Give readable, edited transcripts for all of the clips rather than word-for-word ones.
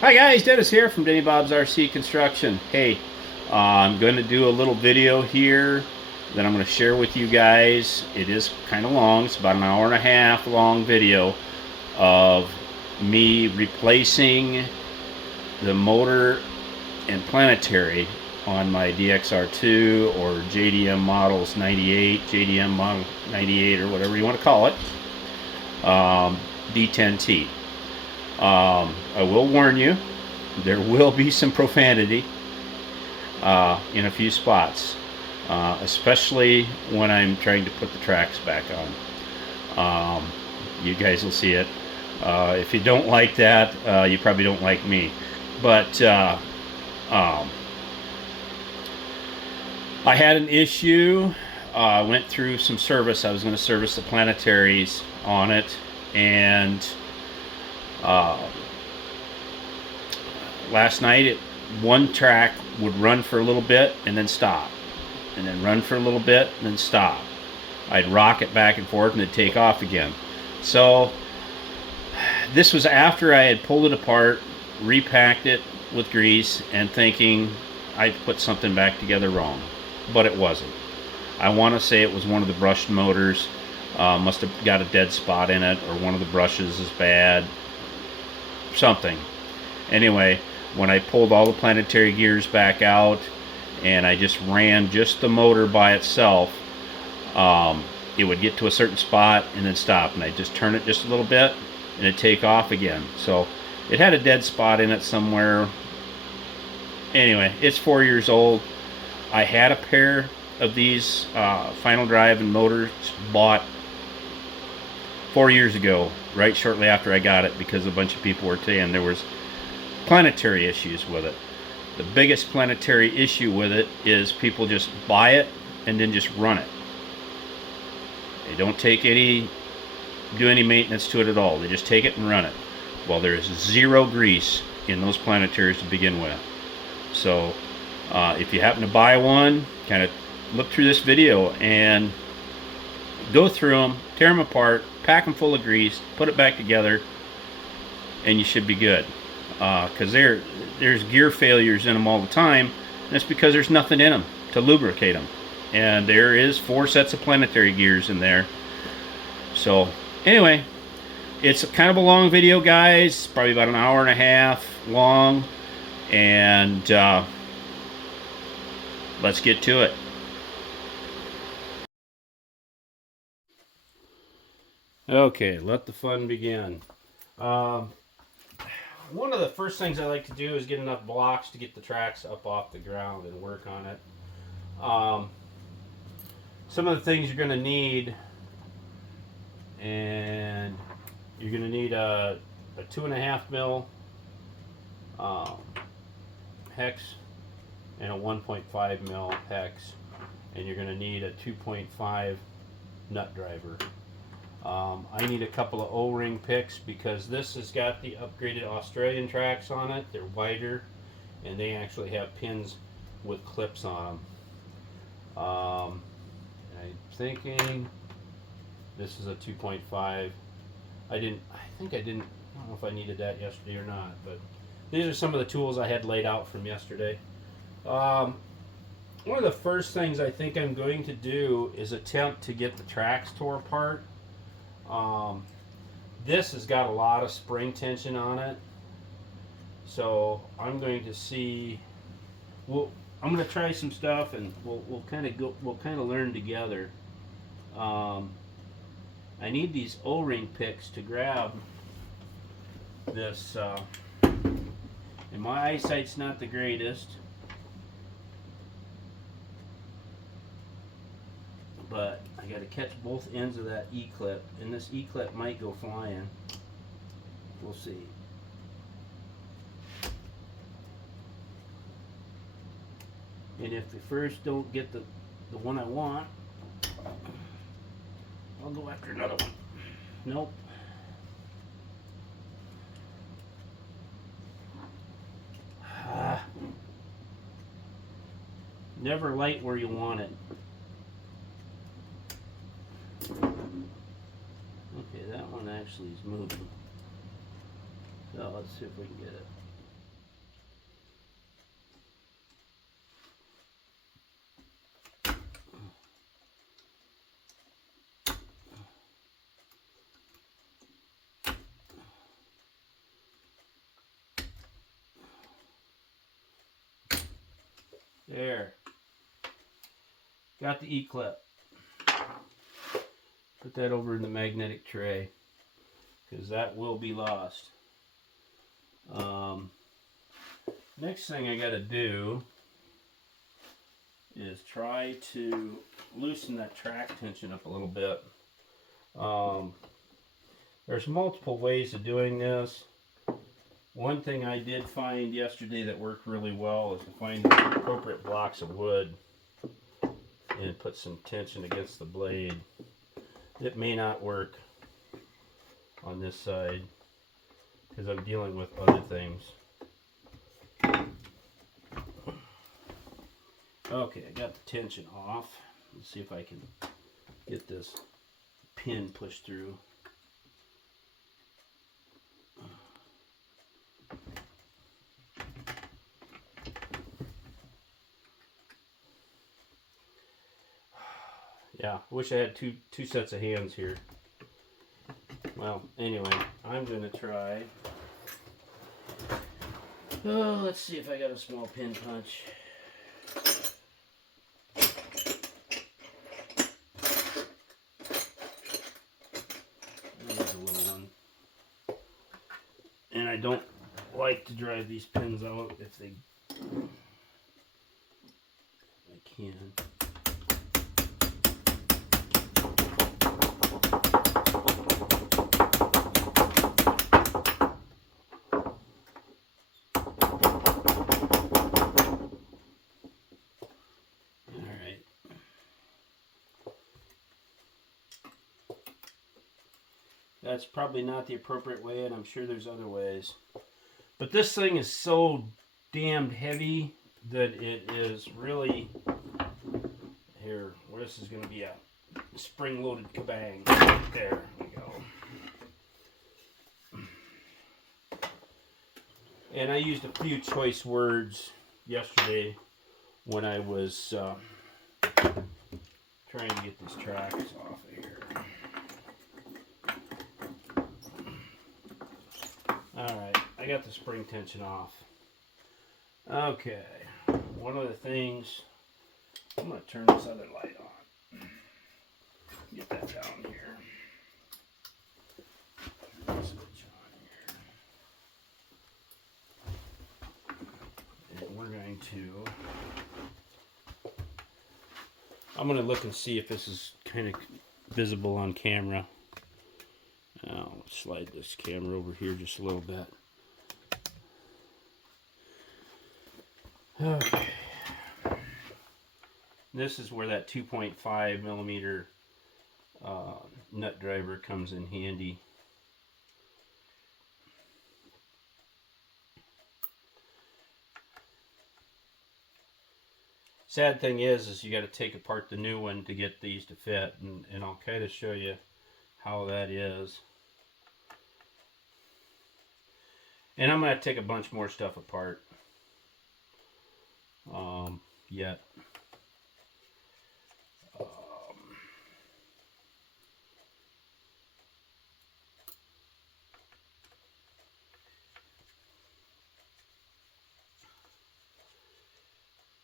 Hi guys, Dennis here from Denny Bob's RC Construction. Hey, I'm going to do a little video here that I'm going to share with you guys. It is kind of long. It's about an hour and a half long video of me replacing the motor and Planetary on my DXR2 or JDM models 98, JDM model 98 or whatever you want to call it, D10T. I will warn you, there will be some profanity in a few spots, especially when I'm trying to put the tracks back on. You guys will see it. If you don't like that, you probably don't like me. But I had an issue. I went through some service. I was going to service the Planetaries on it, and last night one track would run for a little bit and then stop, and then run for a little bit and then stop. I'd rock it back and forth and it'd take off again. So this was after I had pulled it apart, repacked it with grease, and thinking I put something back together wrong, but it wasn't. I want to say it was one of the brushed motors. Must have got a dead spot in it, or one of the brushes is bad, something. Anyway, when I pulled all the Planetary gears back out and I just ran just the motor by itself, it would get to a certain spot and then stop, and I'd just turn it just a little bit and it'd take off again. So it had a dead spot in it somewhere. Anyway, it's 4 years old. I had a pair of these final drive and motors bought 4 years ago, right shortly after I got it, because a bunch of people were saying there was Planetary issues with it. The biggest Planetary issue with it is people just buy it and then just run it. They don't do any maintenance to it at all. They just take it and run it. Well, there's zero grease in those Planetaries to begin with. So if you happen to buy one, kind of look through this video and go through them, tear them apart, pack them full of grease, put it back together, and you should be good. Because there's gear failures in them all the time, and it's because there's nothing in them to lubricate them. And there is 4 sets of Planetary gears in there. So anyway, it's kind of a long video, guys, probably about an hour and a half long, and let's get to it. Okay, let the fun begin. One of the first things I like to do is get enough blocks to get the tracks up off the ground and work on it. Some of the things you're going to need, and you're going to need a 2.5 mil hex and a 1.5 mil hex, and you're going to need a 2.5 nut driver. I need a couple of O-ring picks because this has got the upgraded Australian tracks on it. They're wider, and they actually have pins with clips on them. I'm thinking this is a 2.5. I don't know if I needed that yesterday or not, but these are some of the tools I had laid out from yesterday. One of the first things I think I'm going to do is attempt to get the tracks tore apart. This has got a lot of spring tension on it, so I'm going to see. I'm going to try some stuff, and we'll kind of learn together. I need these O-ring picks to grab this, and my eyesight's not the greatest, but I got to catch both ends of that E-clip, and this E-clip might go flying. We'll see. And if the first don't get the one I want, I'll go after another one. Nope. Never light where you want it. Okay, that one actually is moving. So let's see if we can get it. There. Got the E-clip. Put that over in the magnetic tray, because that will be lost. Next thing I got to do is try to loosen that track tension up a little bit. There's multiple ways of doing this. One thing I did find yesterday that worked really well is to find the appropriate blocks of wood and put some tension against the blade. It may not work on this side because I'm dealing with other things. Okay, I got the tension off. Let's see if I can get this pin pushed through. Yeah, I wish I had two sets of hands here. Well, anyway, I'm going to try. Oh, let's see if I got a small pin punch. There's a little one. And I don't like to drive these pins out if I can. That's probably not the appropriate way, and I'm sure there's other ways. But this thing is so damned heavy that it is really... Here, this is going to be a spring-loaded kabang. There we go. And I used a few choice words yesterday when I was trying to get these tracks off of here. Alright, I got the spring tension off. Okay, one of the things, I'm going to turn this other light on. Get that down here. Turn the switch on here. And we're going to, I'm going to look and see if this is kind of visible on camera. I'll slide this camera over here just a little bit. Okay. This is where that 2.5 millimeter nut driver comes in handy. Sad thing is you got to take apart the new one to get these to fit, and I'll kind of show you how that is. And I'm going to take a bunch more stuff apart yet.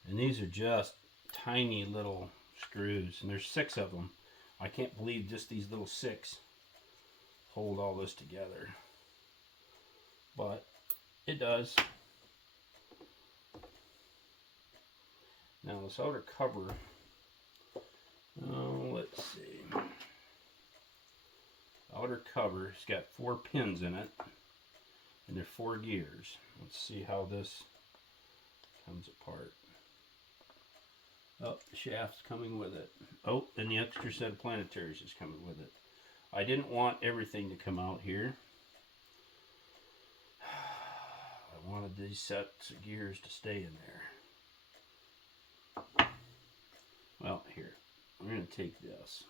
And these are just tiny little screws, and there's 6 of them. I can't believe just these little 6 hold all this together. But it does. Now this outer cover, let's see. The outer cover has got 4 pins in it, and they're 4 gears. Let's see how this comes apart. Oh, the shaft's coming with it. Oh, and the extra set of Planetaries is coming with it. I didn't want everything to come out here. I wanted these sets of gears to stay in there. Well, here, I'm going to take this.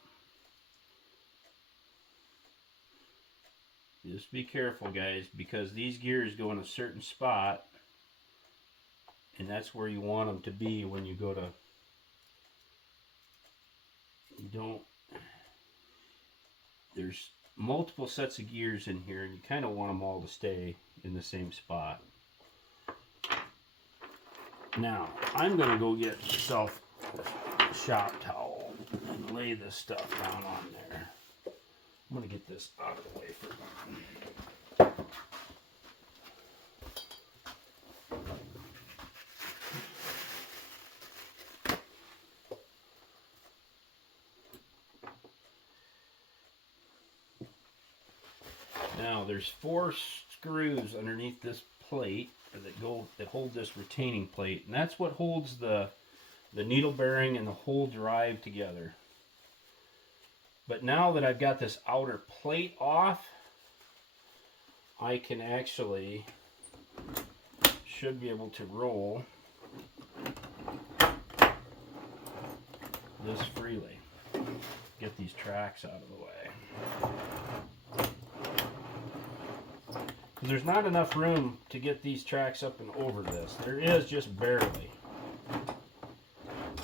Just be careful, guys, because these gears go in a certain spot, and that's where you want them to be when you go to... There's multiple sets of gears in here, and you kind of want them all to stay in the same spot. Now, I'm going to go get myself a shop towel and lay this stuff down on there. I'm going to get this out of the way for a moment. Now, there's 4 screws underneath this plate that hold this retaining plate, and that's what holds the needle bearing and the whole drive together. But now that I've got this outer plate off, I can actually should be able to roll this freely. Get these tracks out of the way. There's not enough room to get these tracks up and over this. There is just barely.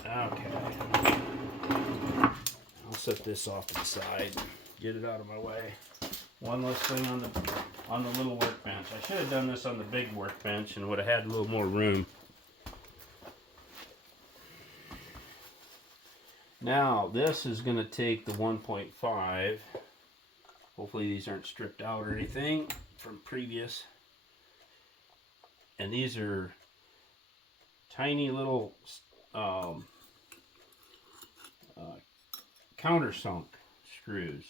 Okay. I'll set this off to the side. Get it out of my way. One less thing on the little workbench. I should have done this on the big workbench and would have had a little more room. Now this is going to take the 1.5. Hopefully these aren't stripped out or anything from previous. And these are tiny little countersunk screws.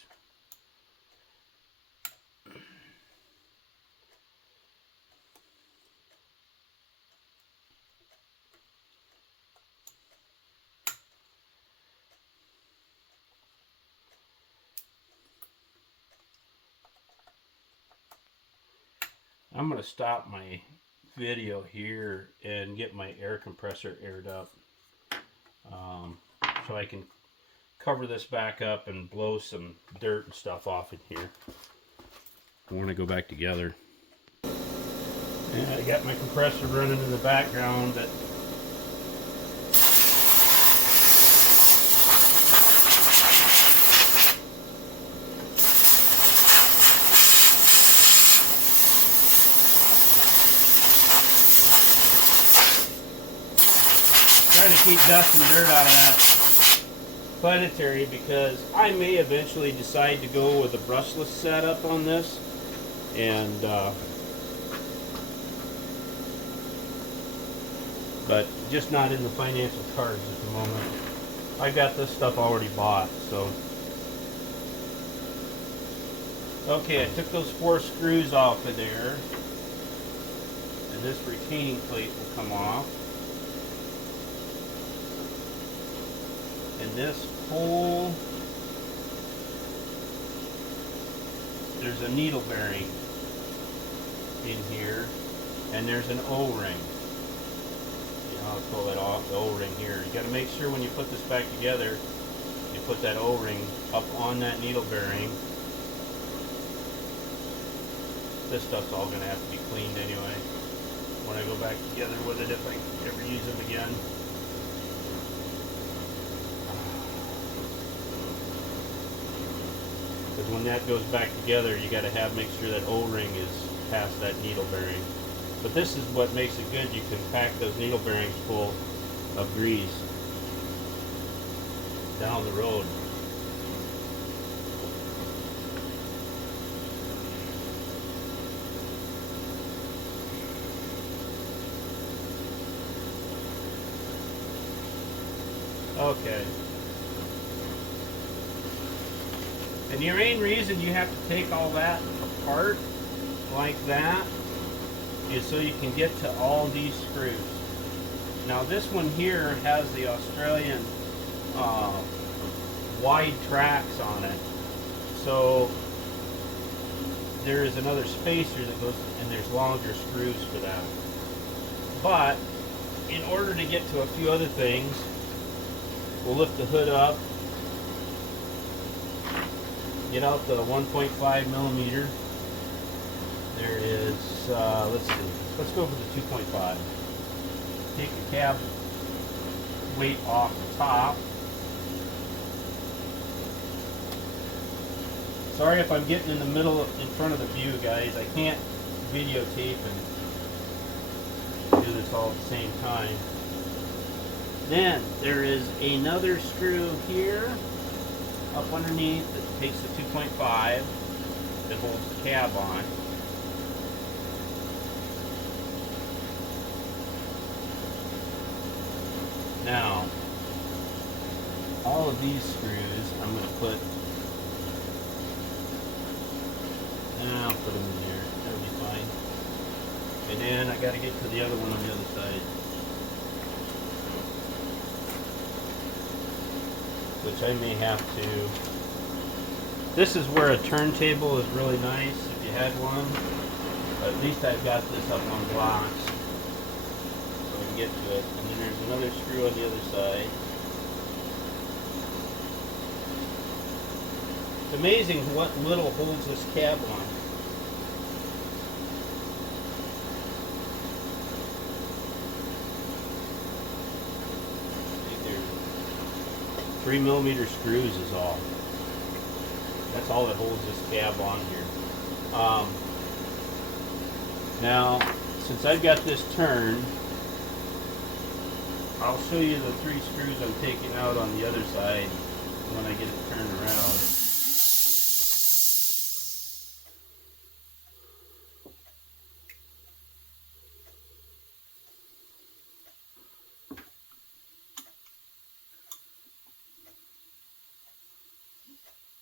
I'm going to stop my video here and get my air compressor aired up so I can cover this back up and blow some dirt and stuff off in here. I want to go back together. And I got my compressor running in the background, but trying to keep dust and dirt out of that Planetary, because I may eventually decide to go with a brushless setup on this, and but just not in the financial cards at the moment. I got this stuff already bought, so okay. I took those 4 screws off of there, and this retaining plate will come off. And this whole, there's a needle bearing in here, and there's an O-ring. I'll pull that off, the O-ring here. You got to make sure when you put this back together, you put that O-ring up on that needle bearing. This stuff's all going to have to be cleaned anyway when I go back together with it, if I ever use them again. Because when that goes back together, you got to make sure that O-ring is past that needle bearing. But this is what makes it good. You can pack those needle bearings full of grease down the road. Okay. And the main reason you have to take all that apart like that is so you can get to all these screws. Now this one here has the Australian wide tracks on it, so there is another spacer that goes, and there's longer screws for that. But in order to get to a few other things, we'll lift the hood up, get out the 1.5 millimeter. There it is. Let's see. Let's go for the 2.5. Take the cab weight off the top. Sorry if I'm getting in the middle, in front of the view, guys. I can't videotape and do this this all at the same time. Then there is another screw here up underneath that takes the 2.5 that holds the cab on. Now, all of these screws I'm going to put, I'll put them in here, that'll be fine. And then I got to get to the other one on the other side, which I may have to. This is where a turntable is really nice if you had one, but at least I've got this up on blocks so I can get to it. And then there's another screw on the other side. It's amazing what little holds this cab on. There's 3mm screws is all. That's all that holds this cab on here. Now, since I've got this turned, I'll show you the 3 screws I'm taking out on the other side when I get it turned around.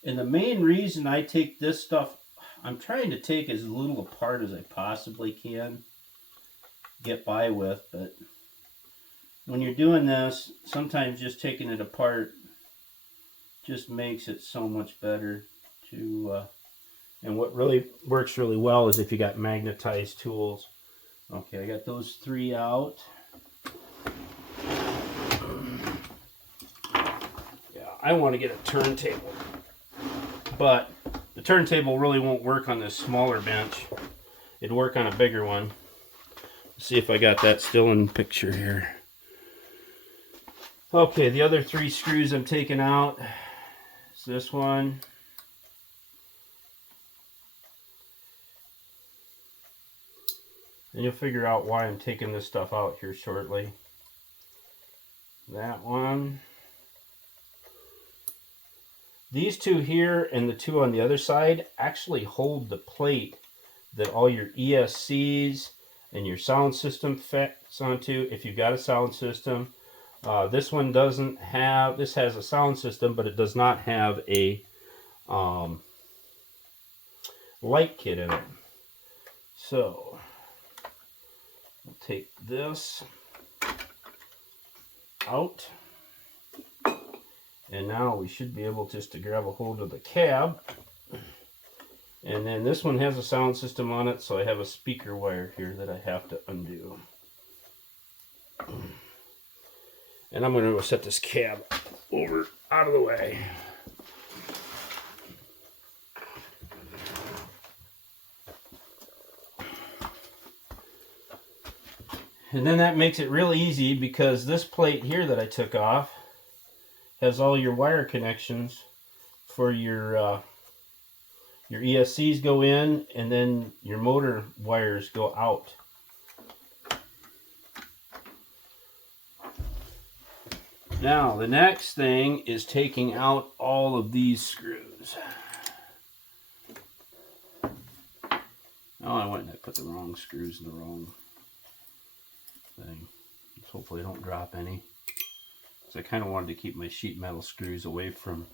And the main reason I take this stuff, I'm trying to take as little apart as I possibly can, get by with, but when you're doing this, sometimes just taking it apart just makes it so much better to, and what really works really well is if you got magnetized tools. Okay, I got those 3 out. Yeah, I want to get a turntable, but the turntable really won't work on this smaller bench. It'd work on a bigger one. Let's see if I got that still in picture here. Okay, the other 3 screws I'm taking out is this one. And you'll figure out why I'm taking this stuff out here shortly. That one. These 2 here and the 2 on the other side actually hold the plate that all your ESCs and your sound system fits onto if you've got a sound system. This one doesn't have, this has a sound system, but it does not have a light kit in it. So, we'll take this out. And now we should be able just to grab a hold of the cab. And then this one has a sound system on it, so I have a speaker wire here that I have to undo. And I'm going to go set this cab over out of the way. And then that makes it real easy because this plate here that I took off has all your wire connections for your ESCs go in, and then your motor wires go out. Now, the next thing is taking out all of these screws. Oh, I went and I put the wrong screws in the wrong thing. Let's hopefully I don't drop any. So I kind of wanted to keep my sheet metal screws away from.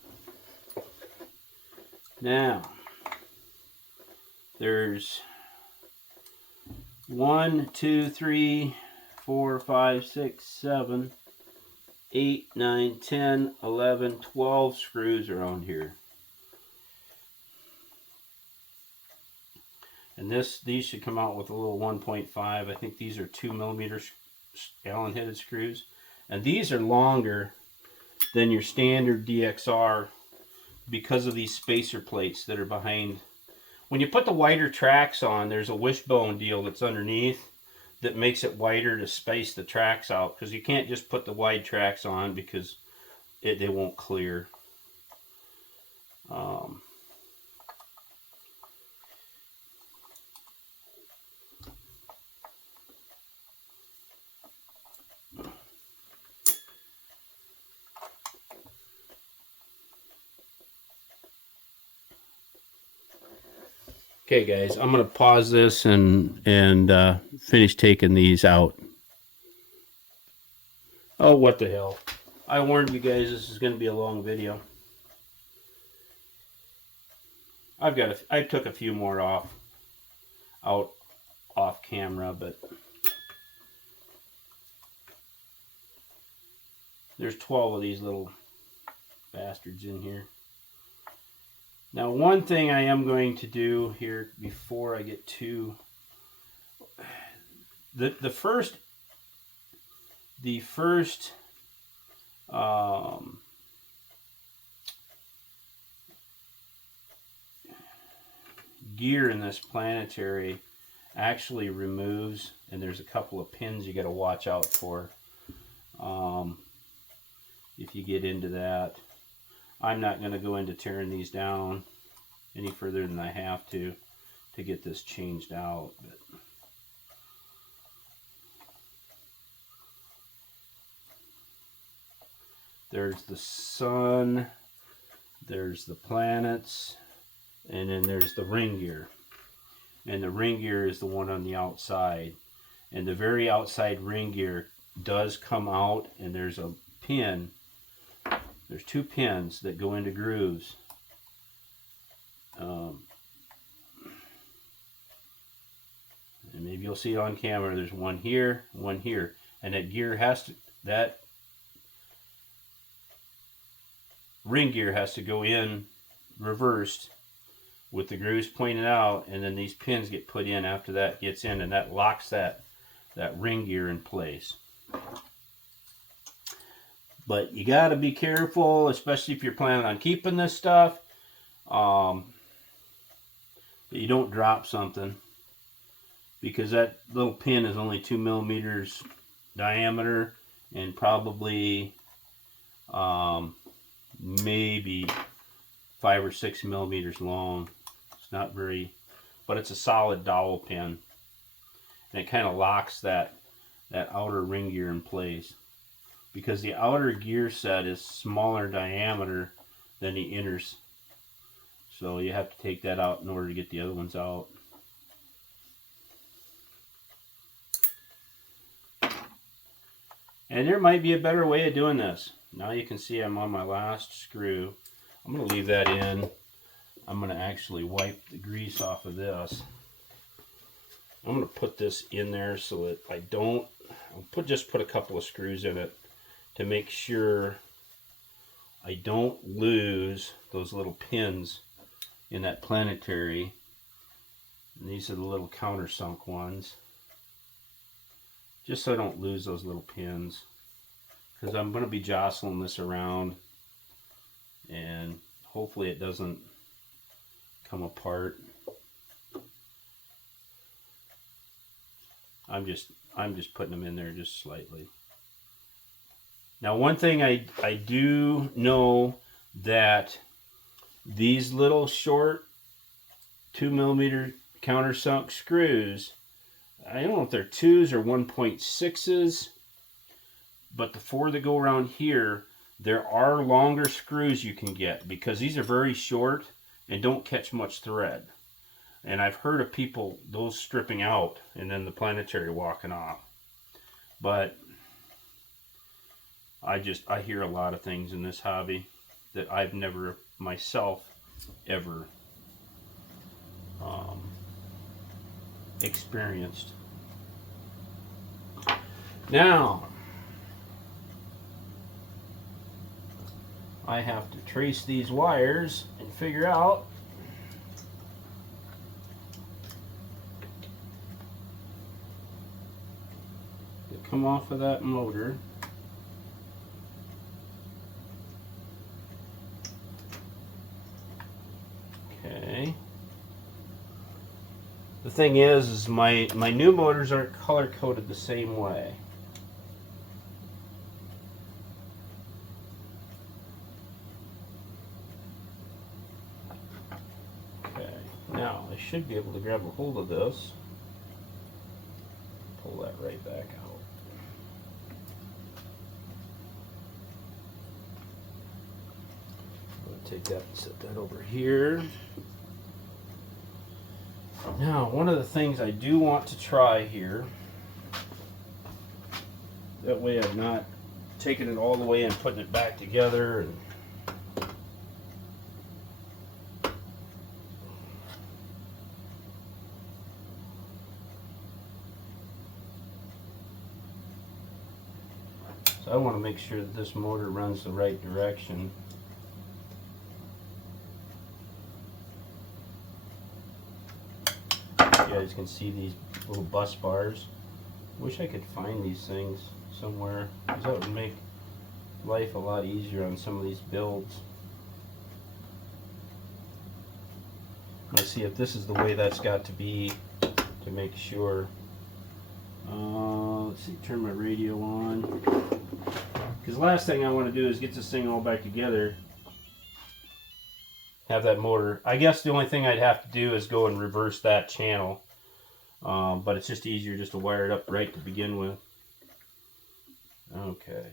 Now, there's 1, 2, 3, 4, 5, 6, 7, 8, 9, 10, 11, 12 screws around here. And these should come out with a little 1.5. I think these are 2mm Allen headed screws. And these are longer than your standard DXR because of these spacer plates that are behind. When you put the wider tracks on, there's a wishbone deal that's underneath that makes it wider to space the tracks out, because you can't just put the wide tracks on because they won't clear. Okay, guys, I'm going to pause this and finish taking these out. Oh, what the hell. I warned you guys this is going to be a long video. I took a few more off camera, but there's 12 of these little bastards in here. Now, one thing I am going to do here before I get to the first gear in this Planetary actually removes, and there's a couple of pins you got to watch out for if you get into that. I'm not going to go into tearing these down any further than I have to get this changed out. But there's the sun, there's the planets, and then there's the ring gear. And the ring gear is the one on the outside. And the very outside ring gear does come out, and there's a pin. There's 2 pins that go into grooves. And maybe you'll see it on camera. There's one here, one here. And that ring gear has to go in reversed with the grooves pointed out, and then these pins get put in after that gets in, and that locks that ring gear in place. But you got to be careful, especially if you're planning on keeping this stuff, that you don't drop something, because that little pin is only 2 millimeters diameter and probably maybe 5 or 6 millimeters long. It's not very, but it's a solid dowel pin, and it kind of locks that outer ring gear in place, because the outer gear set is smaller diameter than the inners. So you have to take that out in order to get the other ones out. And there might be a better way of doing this. Now you can see I'm on my last screw. I'm going to leave that in. I'm going to actually wipe the grease off of this. I'm going to put this in there so that I don't, just put a couple of screws in it to make sure I don't lose those little pins in that Planetary. And these are the little countersunk ones. Just so I don't lose those little pins, because I'm going to be jostling this around, and hopefully it doesn't come apart. I'm just putting them in there just slightly. Now, one thing I do know, that these little short 2 millimeter countersunk screws, I don't know if they're 2s or 1.6s, but the 4 that go around here, there are longer screws you can get, because these are very short and don't catch much thread. And I've heard of people, those stripping out and then the Planetary walking off. But I hear a lot of things in this hobby that I've never myself ever experienced. Now, I have to trace these wires and figure out to come off of that motor. Okay. The thing is my new motors aren't color coded the same way. Okay, now I should be able to grab a hold of this, pull that right back out. I'm going to take that and set that over here. Now, one of the things I do want to try here, that way I'm not taking it all the way and putting it back together. And so I want to make sure that this motor runs the right direction. You guys can see these little bus bars. Wish I could find these things somewhere, because that would make life a lot easier on some of these builds. Let's see if this is the way that's got to be to make sure. Let's see, turn my radio on. Because the last thing I want to do is get this thing all back together. Have that motor. I guess the only thing I'd have to do is go and reverse that channel. But it's just easier just to wire it up right to begin with. Okay.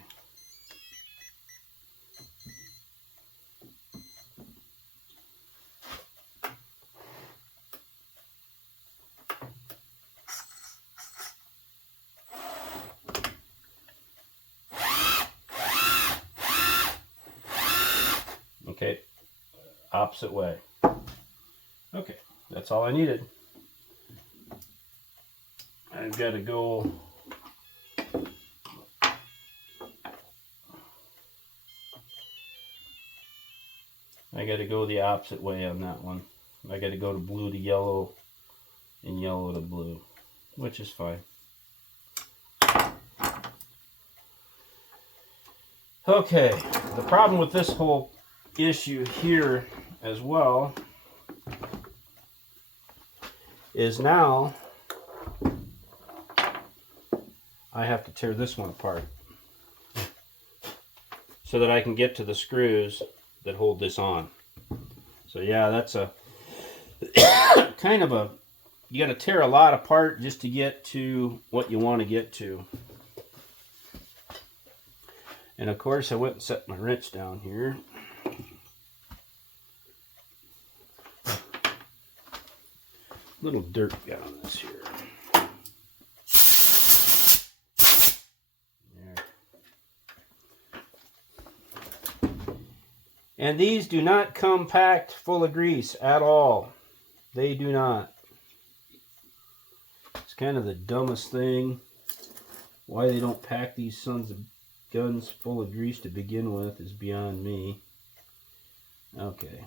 Okay, opposite way. Okay, that's all I needed. I've got to go the opposite way on that one. I got to go to blue to yellow and yellow to blue, which is fine. Okay, the problem with this whole issue here as well is now I have to tear this one apart so that I can get to the screws that hold this on. So yeah, that's a kind of a, you got to tear a lot apart just to get to what you want to get to. And of course I went and set my wrench down here. Little dirt got on this here. And these do not come packed full of grease at all. They do not. It's kind of the dumbest thing. Why they don't pack these sons of guns full of grease to begin with is beyond me. Okay.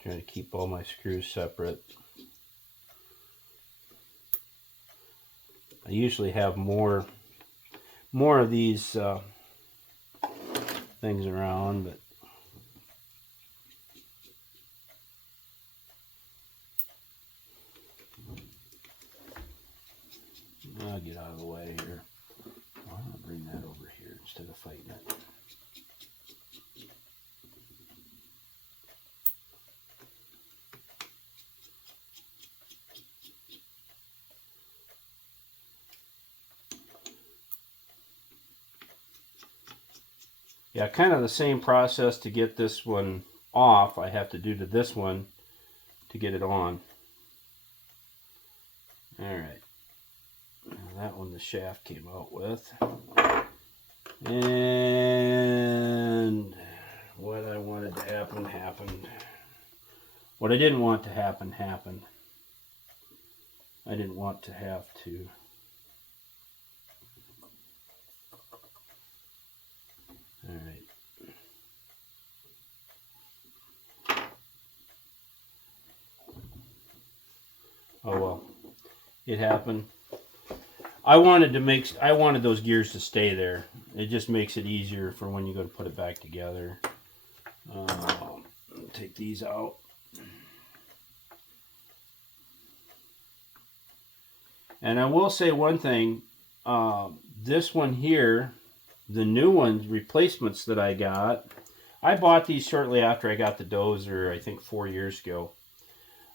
Trying to keep all my screws separate. I usually have more of these things around, but I'll get out of the way here. I'll bring that over here instead of fighting it. Yeah, kind of the same process to get this one off I have to do to this one to get it on. Alright. That one the shaft came out with. And what I wanted to happen, happened. What I didn't want to happen, happened. I didn't want to have to. All right. Oh well, it happened. I wanted those gears to stay there. It just makes it easier for when you go to put it back together. Take these out. And I will say one thing. This one here, the new ones, replacements that I got, I bought these shortly after I got the Dozer, I think 4 years ago.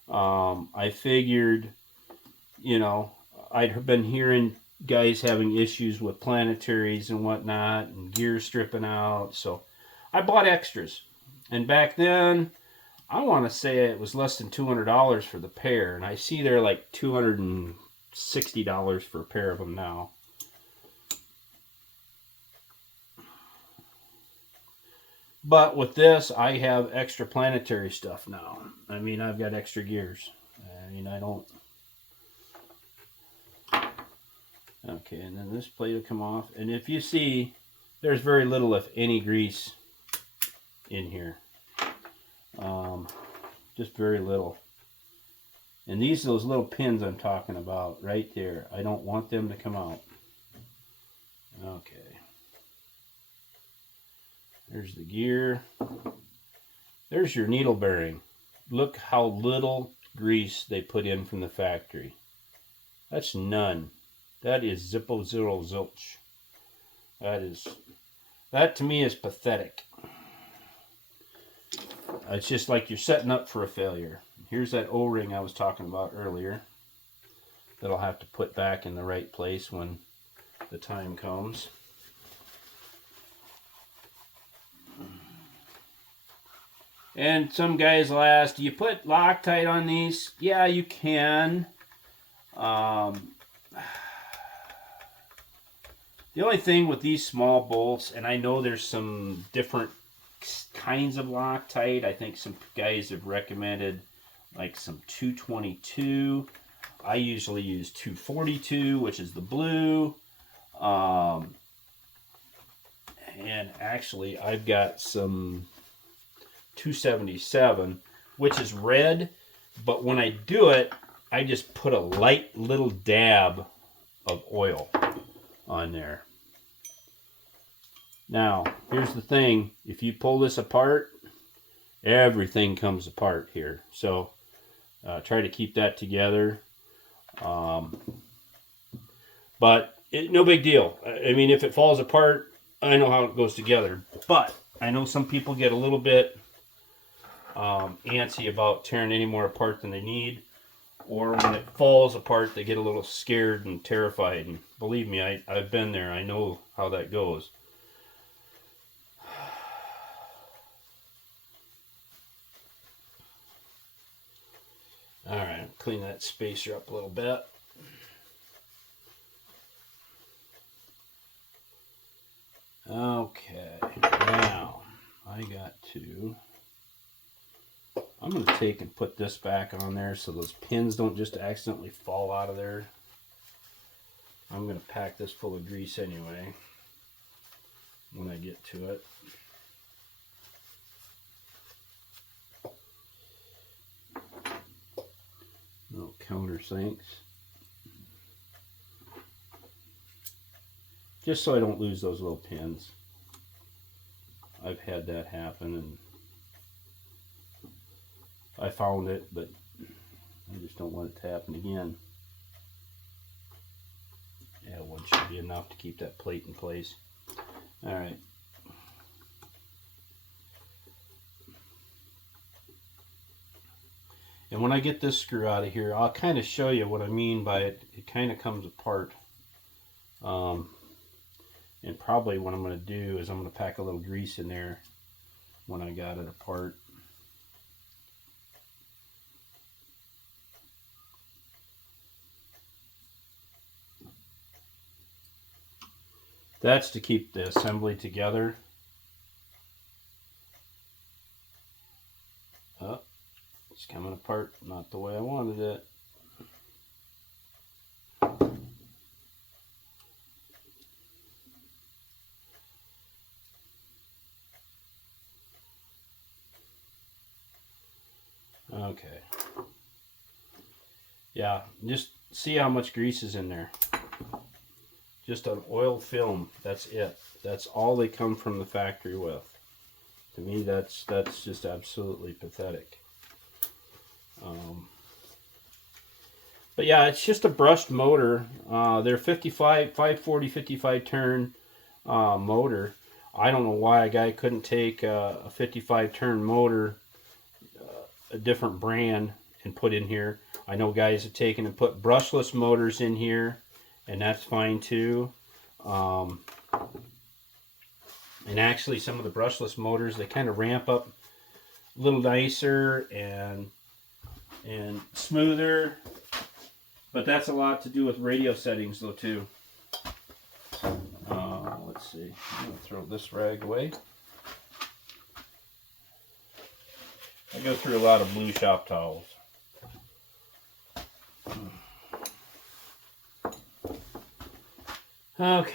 I figured, you know, I'd been hearing guys having issues with planetaries and whatnot, and gears stripping out, so I bought extras. And back then, I want to say it was less than $200 for the pair. And I see they're like $260 for a pair of them now. But with this, I have extra Planetary stuff now. I mean, I've got extra gears. I mean, I don't... Okay, and then this plate will come off. And if you see, there's very little, if any, grease in here. Just very little. And these are those little pins I'm talking about right there. I don't want them to come out. Okay. There's the gear. There's your needle bearing. Look how little grease they put in from the factory. That's none. That is zippo zero zilch. That to me is pathetic. It's just like you're setting up for a failure. Here's that O-ring I was talking about earlier that I'll have to put back in the right place when the time comes. And some guys will ask, do you put Loctite on these? Yeah, you can. The only thing with these small bolts, and I know there's some different kinds of Loctite. I think some guys have recommended like some 222. I usually use 242, which is the blue. And actually, I've got some 277, which is red, but when I do it, I just put a light little dab of oil on there. Now, here's the thing. If you pull this apart, everything comes apart here. So, try to keep that together. But no big deal. I mean, if it falls apart, I know how it goes together. But I know some people get a little bit antsy about tearing any more apart than they need. Or when it falls apart, they get a little scared and terrified. And believe me, I've been there. I know how that goes. Alright, clean that spacer up a little bit. Okay, now I'm going to take and put this back on there so those pins don't just accidentally fall out of there. I'm going to pack this full of grease anyway when I get to it. Little countersinks. Just so I don't lose those little pins. I've had that happen and I found it, but I just don't want it to happen again. Yeah, one should be enough to keep that plate in place. Alright. And when I get this screw out of here, I'll kind of show you what I mean by it. It kind of comes apart. And probably what I'm going to do is I'm going to pack a little grease in there when I got it apart. That's to keep the assembly together. Oh, it's coming apart, not the way I wanted it. Okay. Yeah, just see how much grease is in there. Just an oil film, that's it. That's all they come from the factory with. To me, that's just absolutely pathetic. But yeah, it's just a brushed motor. They're 540 55 turn motor. I don't know why a guy couldn't take a 55 turn motor, a different brand, and put in here. I know guys have taken and put brushless motors in here, and that's fine too. And And actually some of the brushless motors, they kind of ramp up a little nicer and smoother. But that's a lot to do with radio settings though too. Let's see, I'm going to throw this rag away. I go through a lot of blue shop towels. Okay.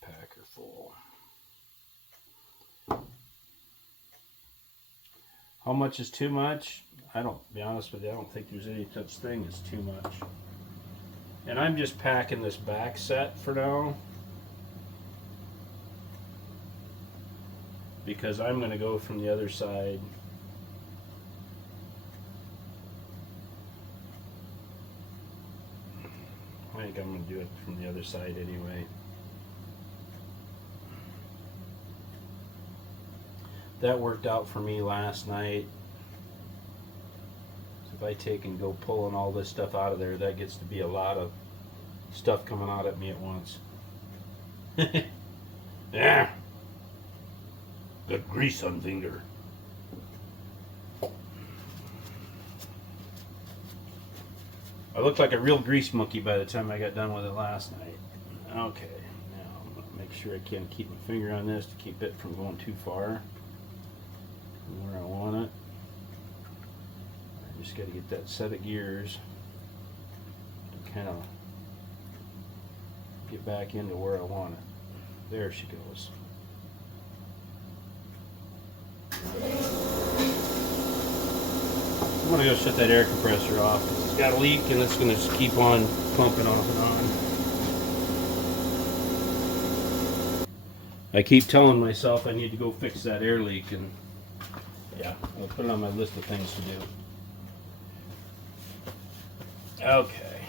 Packer full. How much is too much? I don't, to be honest with you, I don't think there's any such thing as too much. And I'm just packing this back set for now, because I'm going to go from the other side. I think I'm going to do it from the other side anyway. That worked out for me last night. So if I take and go pulling all this stuff out of there, that gets to be a lot of stuff coming out at me at once. Yeah. Got grease on finger. I looked like a real grease monkey by the time I got done with it last night. Okay, now I'm going to make sure I can keep my finger on this to keep it from going too far from where I want it. I just got to get that set of gears to kind of get back into where I want it. There she goes. I'm going to go shut that air compressor off because it's got a leak and it's going to just keep on pumping off and on. I keep telling myself I need to go fix that air leak, and yeah, I'll put it on my list of things to do. Okay.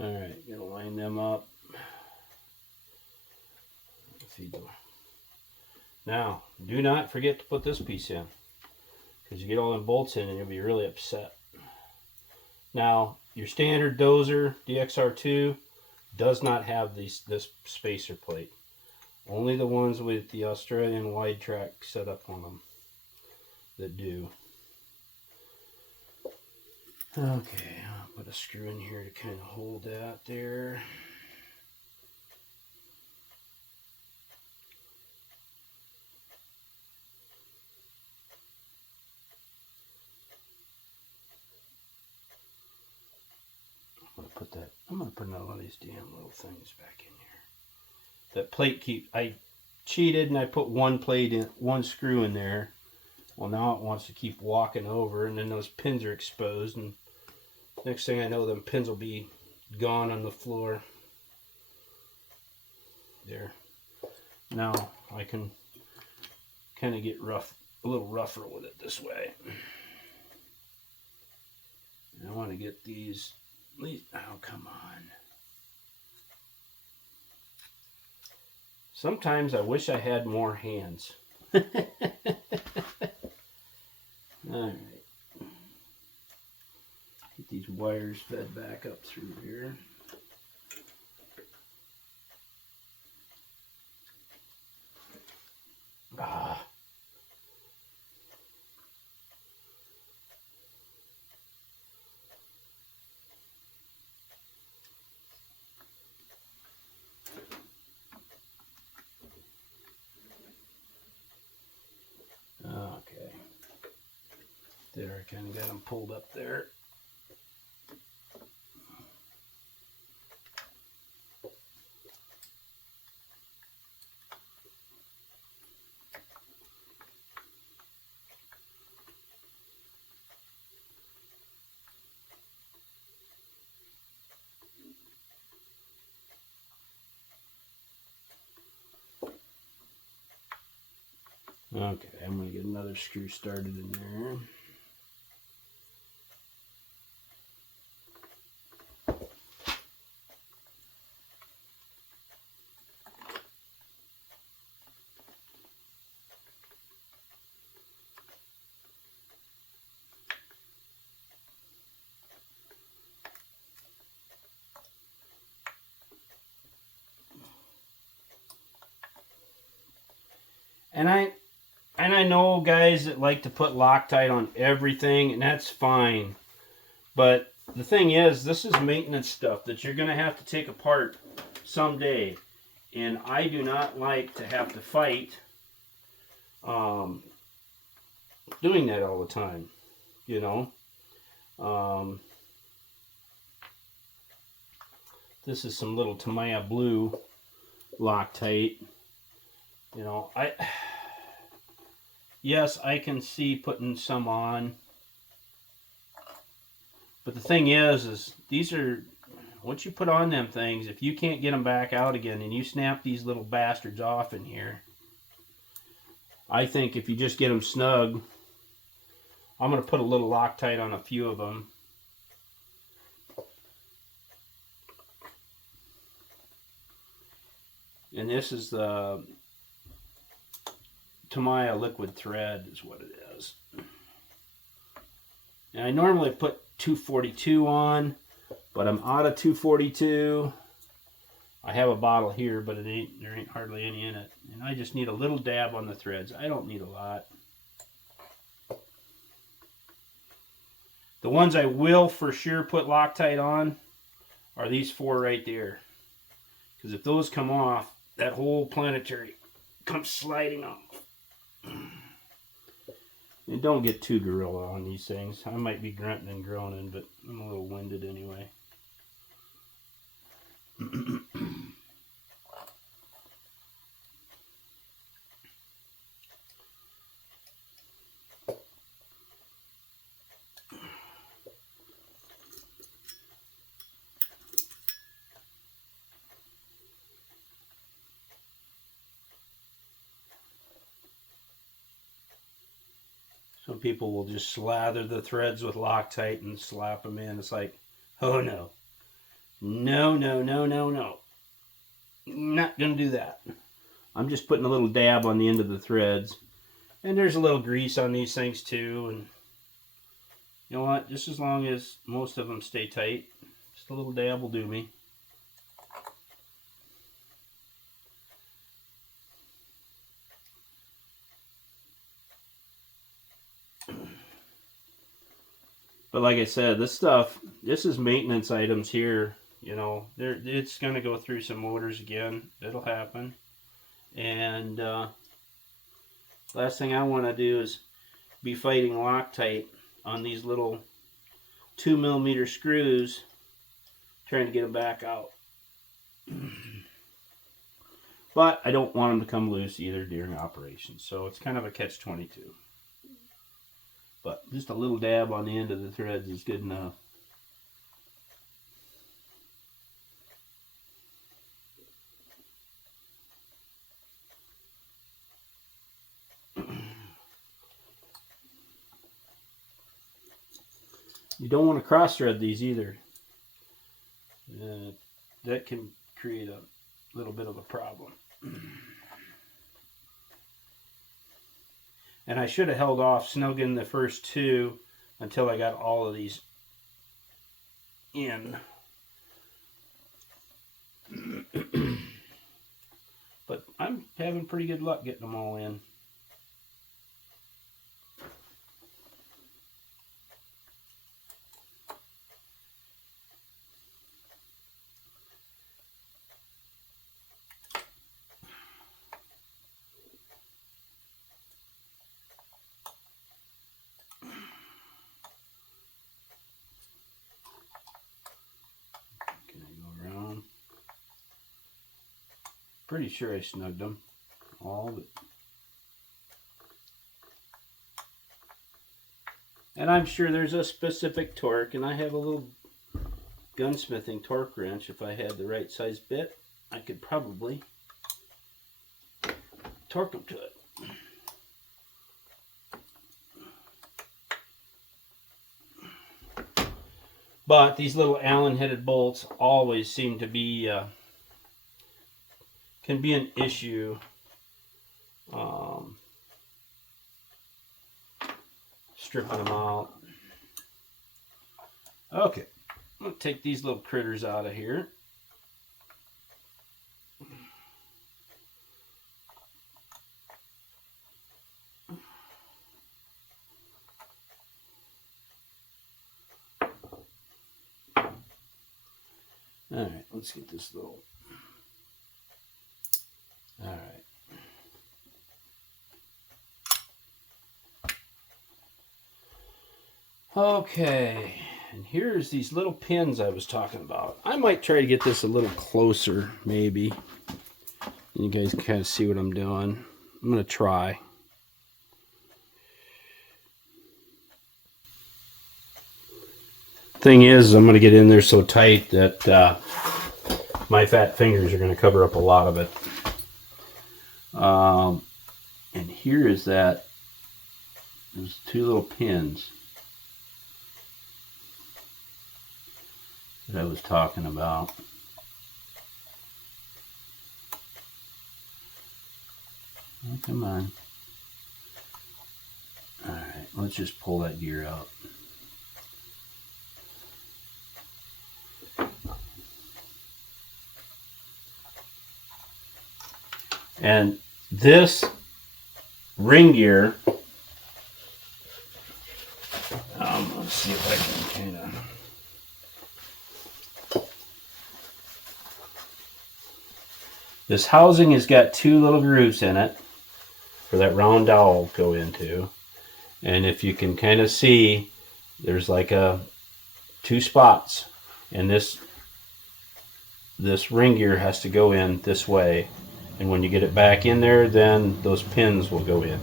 Alright, gonna line them up. Feed them. Now, do not forget to put this piece in, because you get all them bolts in and you'll be really upset. Now, your standard Dozer DXR2 does not have this spacer plate. Only the ones with the Australian wide track set up on them that do. Okay, I'll put a screw in here to kind of hold that there. I'm gonna put another one of these damn little things back in here. That plate I cheated and I put one plate in, one screw in there. Well, now it wants to keep walking over, and then those pins are exposed, and next thing I know, them pins will be gone on the floor. There. Now I can kind of get rough, a little rougher with it this way. And I want to get these. Oh, come on. Sometimes I wish I had more hands. Alright. Get these wires fed back up through here. Ah. Okay. There, I kind of got them pulled up there. Okay, I'm going to get another screw started in there. And I know guys that like to put Loctite on everything, and that's fine. But the thing is, this is maintenance stuff that you're going to have to take apart someday. And I do not like to have to fight doing that all the time, you know. This is some little Tamiya blue Loctite. You know, yes, I can see putting some on. But the thing is these are, once you put on them things, if you can't get them back out again and you snap these little bastards off in here, I think if you just get them snug, I'm going to put a little Loctite on a few of them. And this is the Tamiya liquid thread is what it is. And I normally put 242 on, but I'm out of 242. I have a bottle here, but there ain't hardly any in it. And I just need a little dab on the threads. I don't need a lot. The ones I will for sure put Loctite on are these 4 right there. Because if those come off, that whole Planetary comes sliding off. And don't get too gorilla on these things. I might be grunting and groaning, but I'm a little winded anyway. Some people will just slather the threads with Loctite and slap them in. It's like, oh no. No, no, no, no, no. Not going to do that. I'm just putting a little dab on the end of the threads. And there's a little grease on these things too. And you know what? Just as long as most of them stay tight, just a little dab will do me. But like I said, this is maintenance items here. You know, it's going to go through some motors again. It'll happen. And last thing I want to do is be fighting Loctite on these little 2mm screws, trying to get them back out. But I don't want them to come loose either during operation. So it's kind of a catch-22. But just a little dab on the end of the threads is good enough. You don't want to cross thread these either. That can create a little bit of a problem. And I should have held off snugging the first 2 until I got all of these in. But I'm having pretty good luck getting them all in. Pretty sure I snugged them all, but and I'm sure there's a specific torque, and I have a little gunsmithing torque wrench. If I had the right size bit, I could probably torque them to it. But these little Allen-headed bolts always seem to be, can be an issue. Stripping them out. Okay, I'm going to take these little critters out of here. All right, let's get this little. All right. Okay, and here's these little pins I was talking about. I might try to get this a little closer, maybe. You guys can kind of see what I'm doing. I'm going to try. Thing is, I'm going to get in there so tight that my fat fingers are going to cover up a lot of it. And here is that, those two little pins that I was talking about. Oh, come on. Alright, let's just pull that gear out. And this ring gear, let's see if I can kind of. This housing has got two little grooves in it for that round dowel to go into. And if you can kind of see, there's like two spots. And this ring gear has to go in this way. And when you get it back in there, then those pins will go in.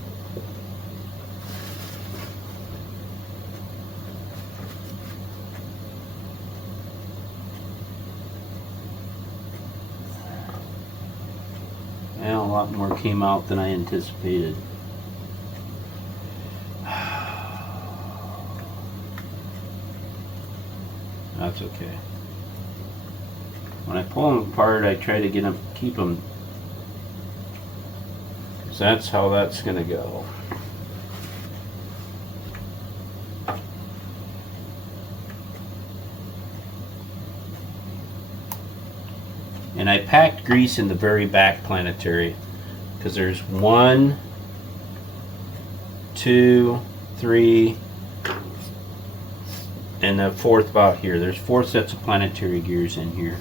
And a lot more came out than I anticipated. That's okay. When I pull them apart, I try to keep them. That's how that's going to go. And I packed grease in the very back Planetary because there's 1, 2, 3, and the fourth about here. There's 4 sets of Planetary gears in here.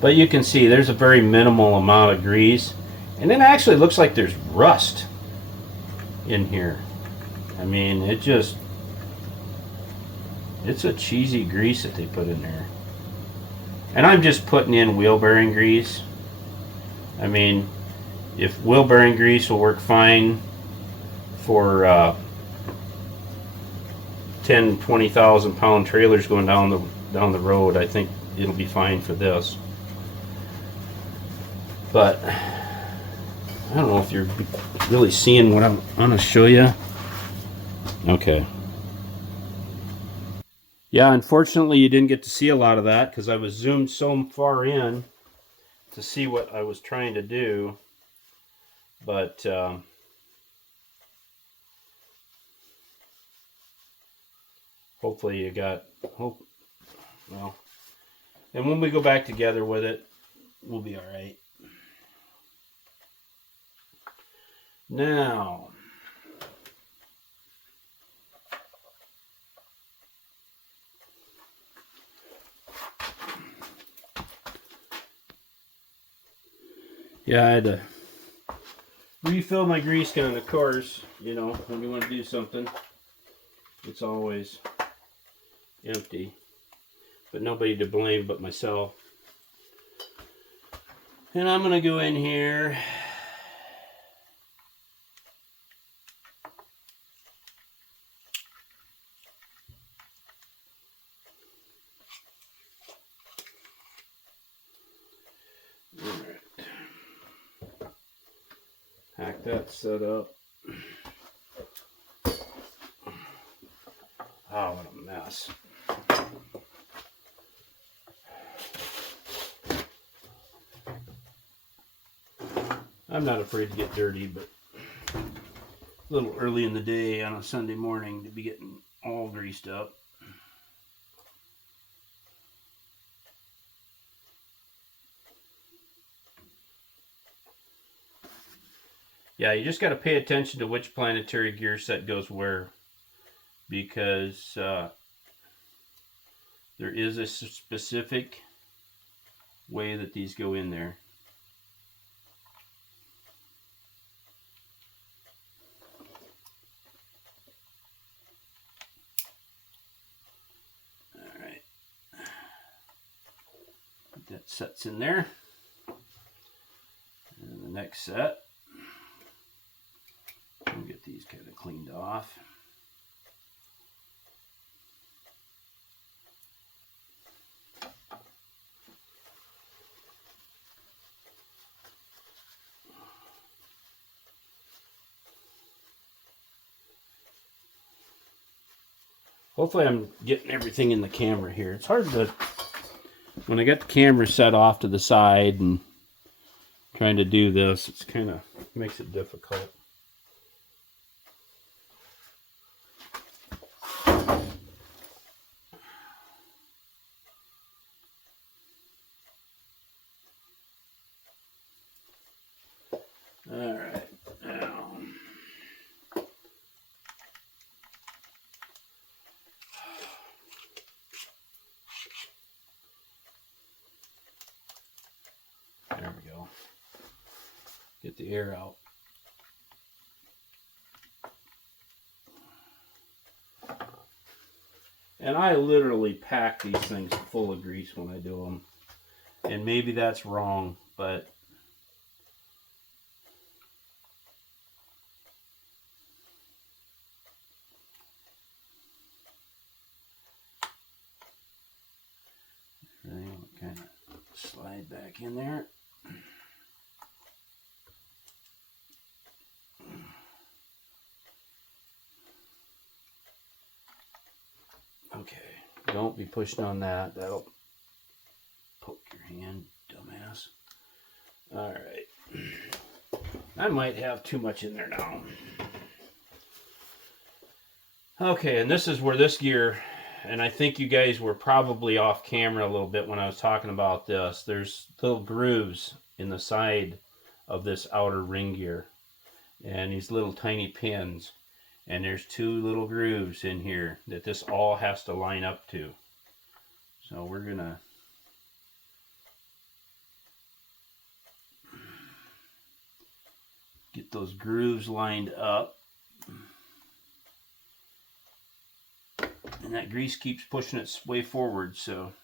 But you can see there's a very minimal amount of grease. And it actually looks like there's rust in here. I mean, it's a cheesy grease that they put in there. And I'm just putting in wheel bearing grease. I mean, if wheel bearing grease will work fine for 10, 20,000 pound trailers going down the road, I think it'll be fine for this. But I don't know if you're really seeing what I'm going to show you. Okay. Yeah, unfortunately you didn't get to see a lot of that because I was zoomed so far in to see what I was trying to do. But hopefully you got well. And when we go back together with it, we'll be all right. Now, yeah, I had to refill my grease gun, of course. You know, when you want to do something, it's always empty. But nobody to blame but myself. And I'm going to go in here. that set up. Oh, what a mess. I'm not afraid to get dirty, but a little early in the day on a Sunday morning to be getting all greased up. Yeah, you just got to pay attention to which Planetary gear set goes where, because there is a specific way that these go in there. All right, that sets in there, and the next set. We'll get these kind of cleaned off. Hopefully I'm getting everything in the camera here. It's hard to, when I got the camera set off to the side and trying to do this, it's kind of makes it difficult. All right, now. There we go. Get the air out. And I literally pack these things full of grease when I do them. And maybe that's wrong, but everything will kind of slide back in there. Okay, don't be pushing on that. That'll poke your hand, dumbass. All right. I might have too much in there now. Okay, and this is where this gear, and I think you guys were probably off camera a little bit when I was talking about this. There's little grooves in the side of this outer ring gear, and these little tiny pins. And there's two little grooves in here that this all has to line up to. So we're gonna get those grooves lined up. And that grease keeps pushing its way forward, so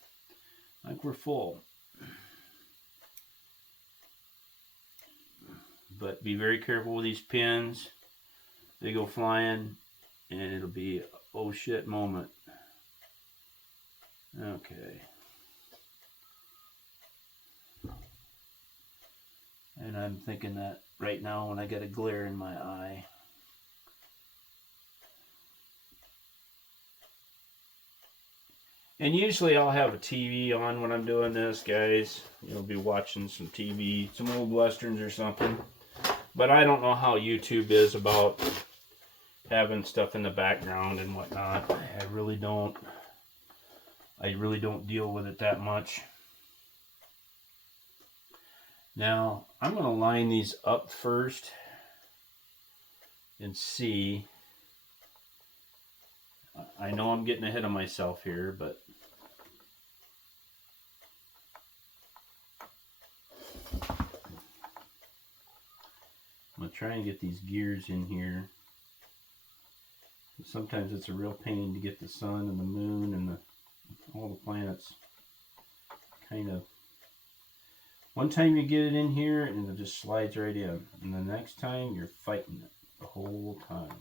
like we're full. But be very careful with these pins. They go flying, and it'll be a oh shit moment. Okay. And I'm thinking that right now when I get a glare in my eye. And usually I'll have a TV on when I'm doing this, guys. You'll be watching some TV, some old westerns or something. But I don't know how YouTube is about having stuff in the background and whatnot. I really don't deal with it that much. Now I'm going to line these up first and see. I know I'm getting ahead of myself here, but I'm going to try and get these gears in here. Sometimes it's a real pain to get the sun and the moon and all the planets kind of. One time you get it in here and it just slides right in, and the next time you're fighting it the whole time.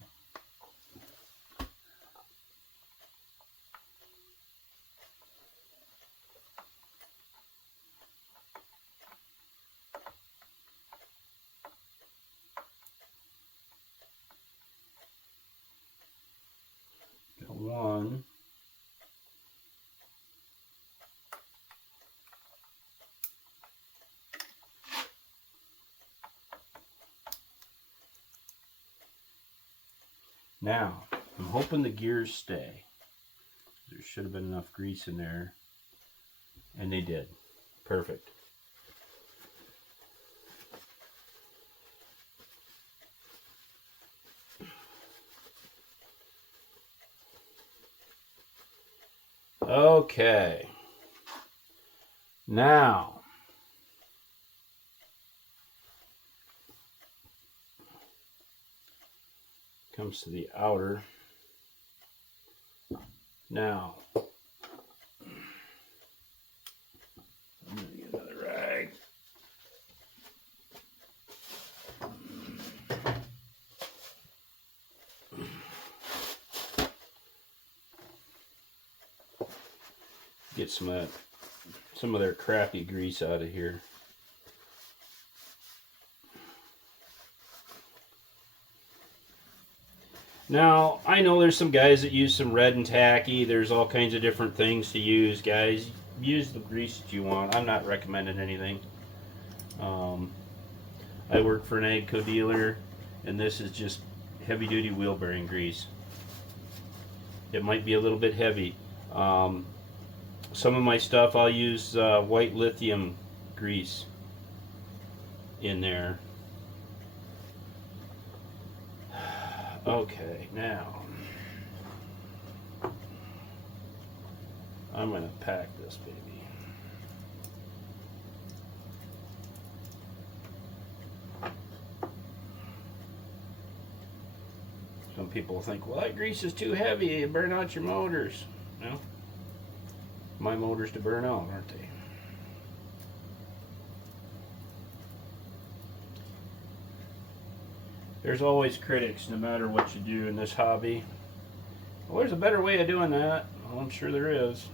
Now, I'm hoping the gears stay. There should have been enough grease in there, and they did. Perfect. Okay. Now, comes to the outer. Now, I'm going to get another rag. Get some of their crappy grease out of here. Now, I know there's some guys that use some red and tacky. There's all kinds of different things to use, guys. Use the grease that you want. I'm not recommending anything. I work for an AGCO dealer, and this is just heavy-duty wheel bearing grease. It might be a little bit heavy. Some of my stuff I'll use white lithium grease in there. Okay, now I'm going to pack this baby. Some people think, well, that grease is too heavy, you burn out your motors. No, my motors to burn out, aren't they? There's always critics, no matter what you do in this hobby. Well, there's a better way of doing that. Well, I'm sure there is.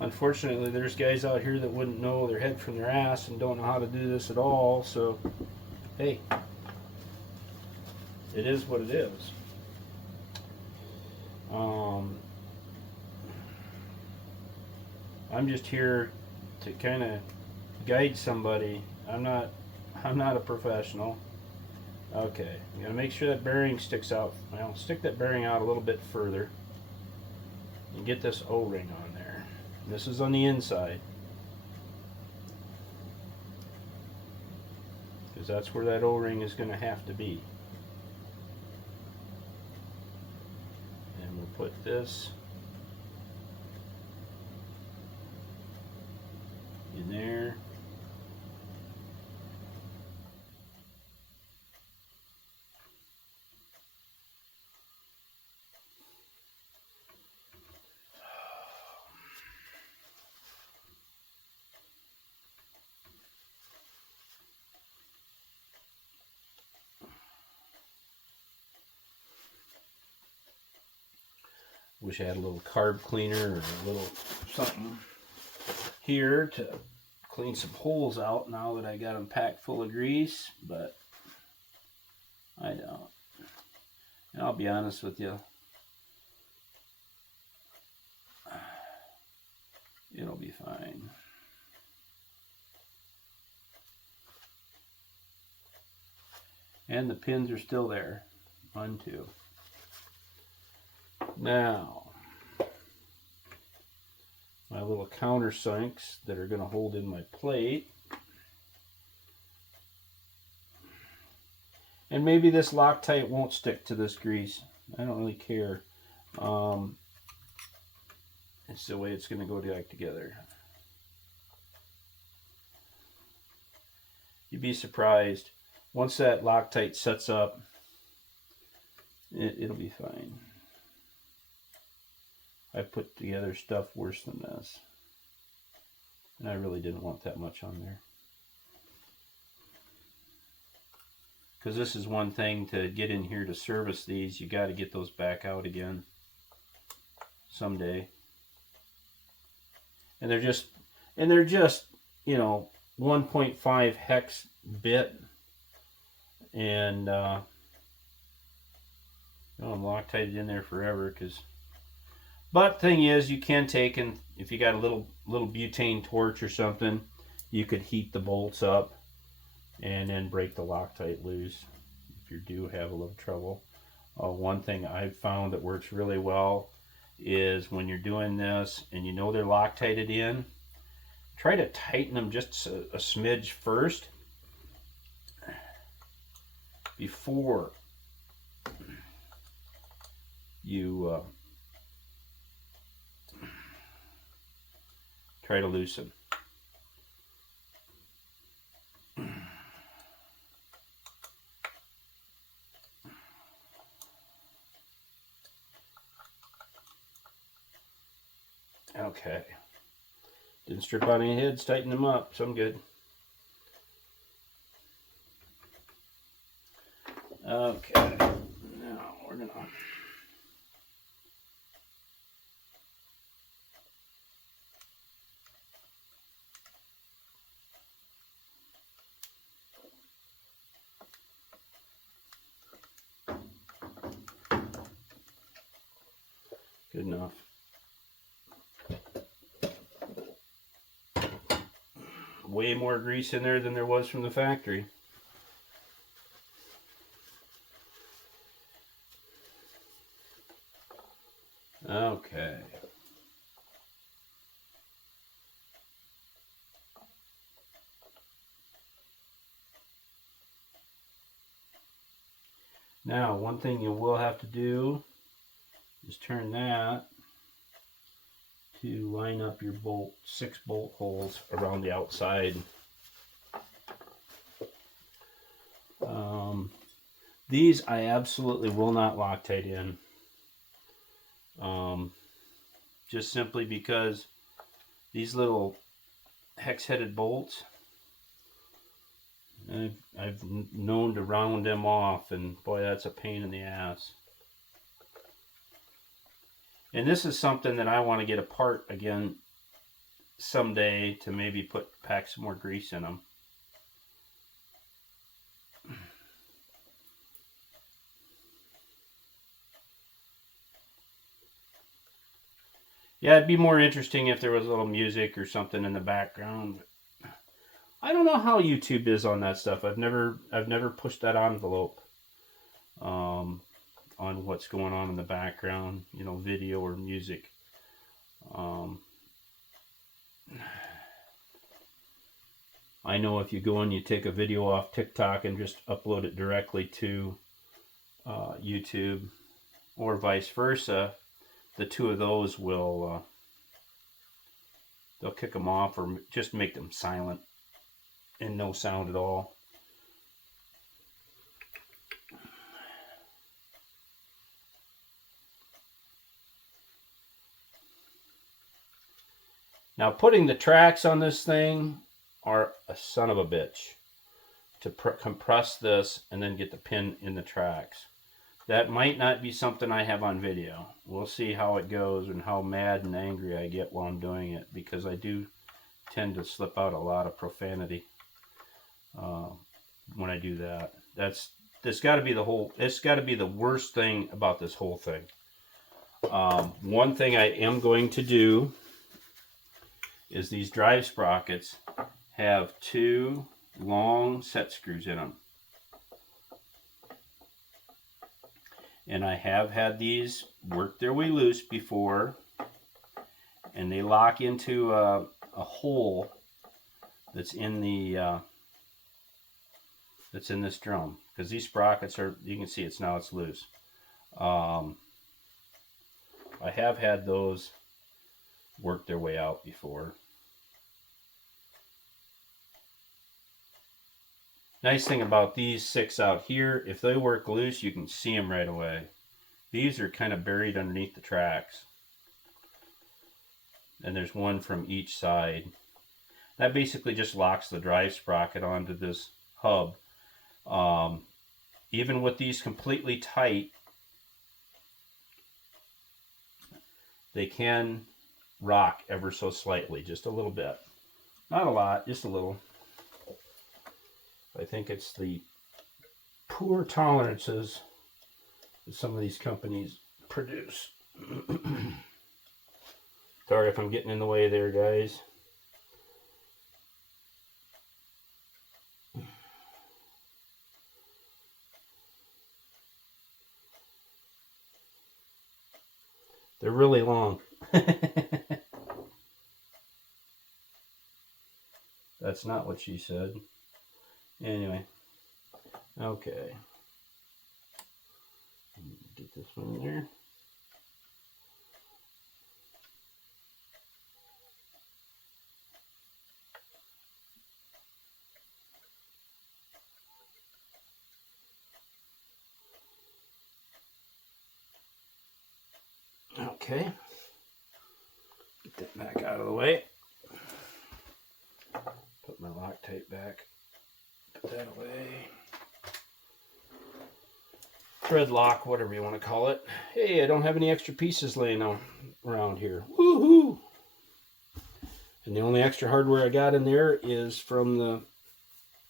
Unfortunately, there's guys out here that wouldn't know their head from their ass and don't know how to do this at all. So, hey, it is what it is. I'm just here to kind of guide somebody. I'm not a professional. Okay, I'm gonna make sure that bearing sticks out. Well, stick that bearing out a little bit further and get this O-ring on there. This is on the inside, because that's where that O-ring is gonna have to be. And we'll put this in there. Wish I had a little carb cleaner or a little something here to clean some holes out now that I got them packed full of grease, but I don't. And I'll be honest with you, it'll be fine. And the pins are still there. 1, 2. Now, my little countersinks that are going to hold in my plate. And maybe this Loctite won't stick to this grease. I don't really care. It's the way it's going to go back together. You'd be surprised. Once that Loctite sets up, it'll be fine. I put together stuff worse than this, and I really didn't want that much on there. Because this is one thing, to get in here to service these, you got to get those back out again someday. And they're just, you know, 1.5 hex bit, and I'm Loctited in there forever. But thing is, you can take, and if you got a little butane torch or something, you could heat the bolts up and then break the Loctite loose you do have a little trouble. One thing I've found that works really well is when you're doing this and you know they're Loctited in, try to tighten them just a smidge first before you try to loosen. Okay. Didn't strip on any heads, tighten them up, so I'm good. Okay. Now we're gonna good enough. Way more grease in there than there was from the factory. Okay. Now, one thing you will have to do is turn that to line up your 6 bolt holes around the outside. These I absolutely will not Loctite in. Just simply because these little hex-headed bolts, I've known to round them off, and boy, that's a pain in the ass. And this is something that I want to get apart again someday to maybe pack some more grease in them. Yeah, it'd be more interesting if there was a little music or something in the background. I don't know how YouTube is on that stuff. I've never pushed that envelope on what's going on in the background, you know, video or music. I know if you go and you take a video off TikTok and just upload it directly to YouTube, or vice versa, the two of those will they'll kick them off or just make them silent and no sound at all. Now, putting the tracks on this thing are a son of a bitch to compress this and then get the pin in the tracks. That might not be something I have on video. We'll see how it goes and how mad and angry I get while I'm doing it, because I do tend to slip out a lot of profanity when I do that. It's got to be the worst thing about this whole thing. One thing I am going to do is these drive sprockets have 2 long set screws in them. And I have had these work their way loose before, and they lock into a hole that's in the that's in this drum, because these sprockets are, you can see it's loose. I have had those work their way out before. Nice thing about these 6 out here, if they work loose, you can see them right away. These are kind of buried underneath the tracks. And there's one from each side. That basically just locks the drive sprocket onto this hub. Even with these completely tight, they can rock ever so slightly, just a little bit. Not a lot, just a little. I think it's the poor tolerances that some of these companies produce. Sorry if I'm getting in the way there, guys. They're really long. That's not what she said. Anyway, okay. Get this one in there. Okay, get that back out of the way. Put my Loctite back. Put that away. Thread lock, whatever you want to call it. Hey, I don't have any extra pieces laying around here. Woohoo! And the only extra hardware I got in there is from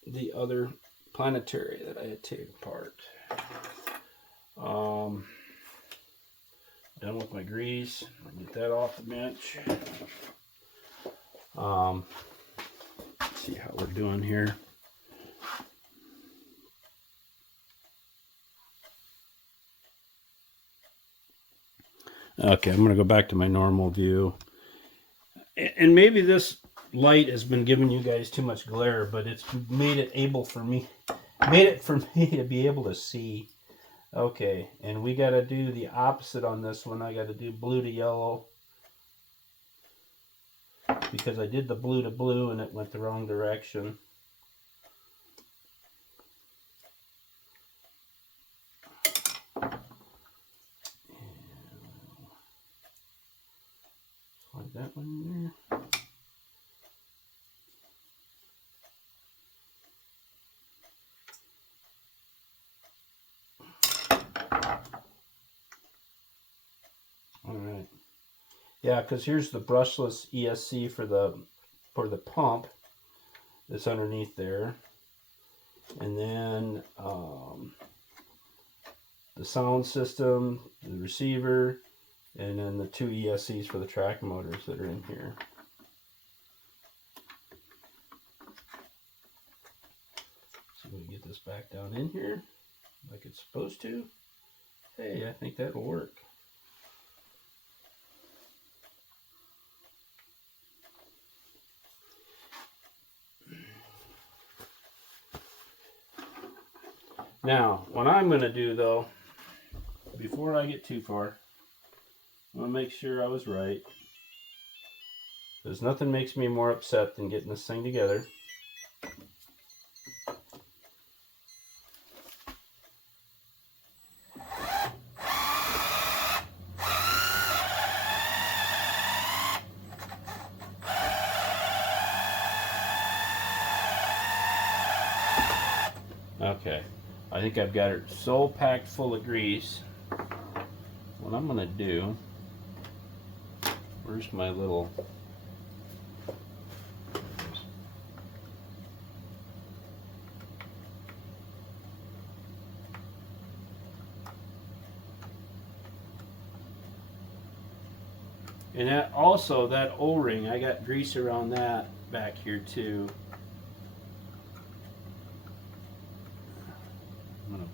the other Planetary that I had taken apart. Done with my grease. I'll get that off the bench. Let's see how we're doing here. Okay, I'm going to go back to my normal view. And maybe this light has been giving you guys too much glare, but it's made it for me to be able to see. Okay, and we got to do the opposite on this one. I got to do blue to yellow because I did the blue to blue and it went the wrong direction. Slide that one in there. Alright. Yeah, because here's the brushless ESC for the pump that's underneath there. And then the sound system, the receiver, and then the two ESCs for the track motors that are in here. So we get this back down in here like it's supposed to. Hey, I think that'll work. Now, what I'm going to do though, before I get too far, I'm going to make sure I was right. Because nothing makes me more upset than getting this thing together. Okay, I think I've got it so packed full of grease. What I'm going to do, where's my little, and that also, that O-ring, I got grease around that back here too. I'm going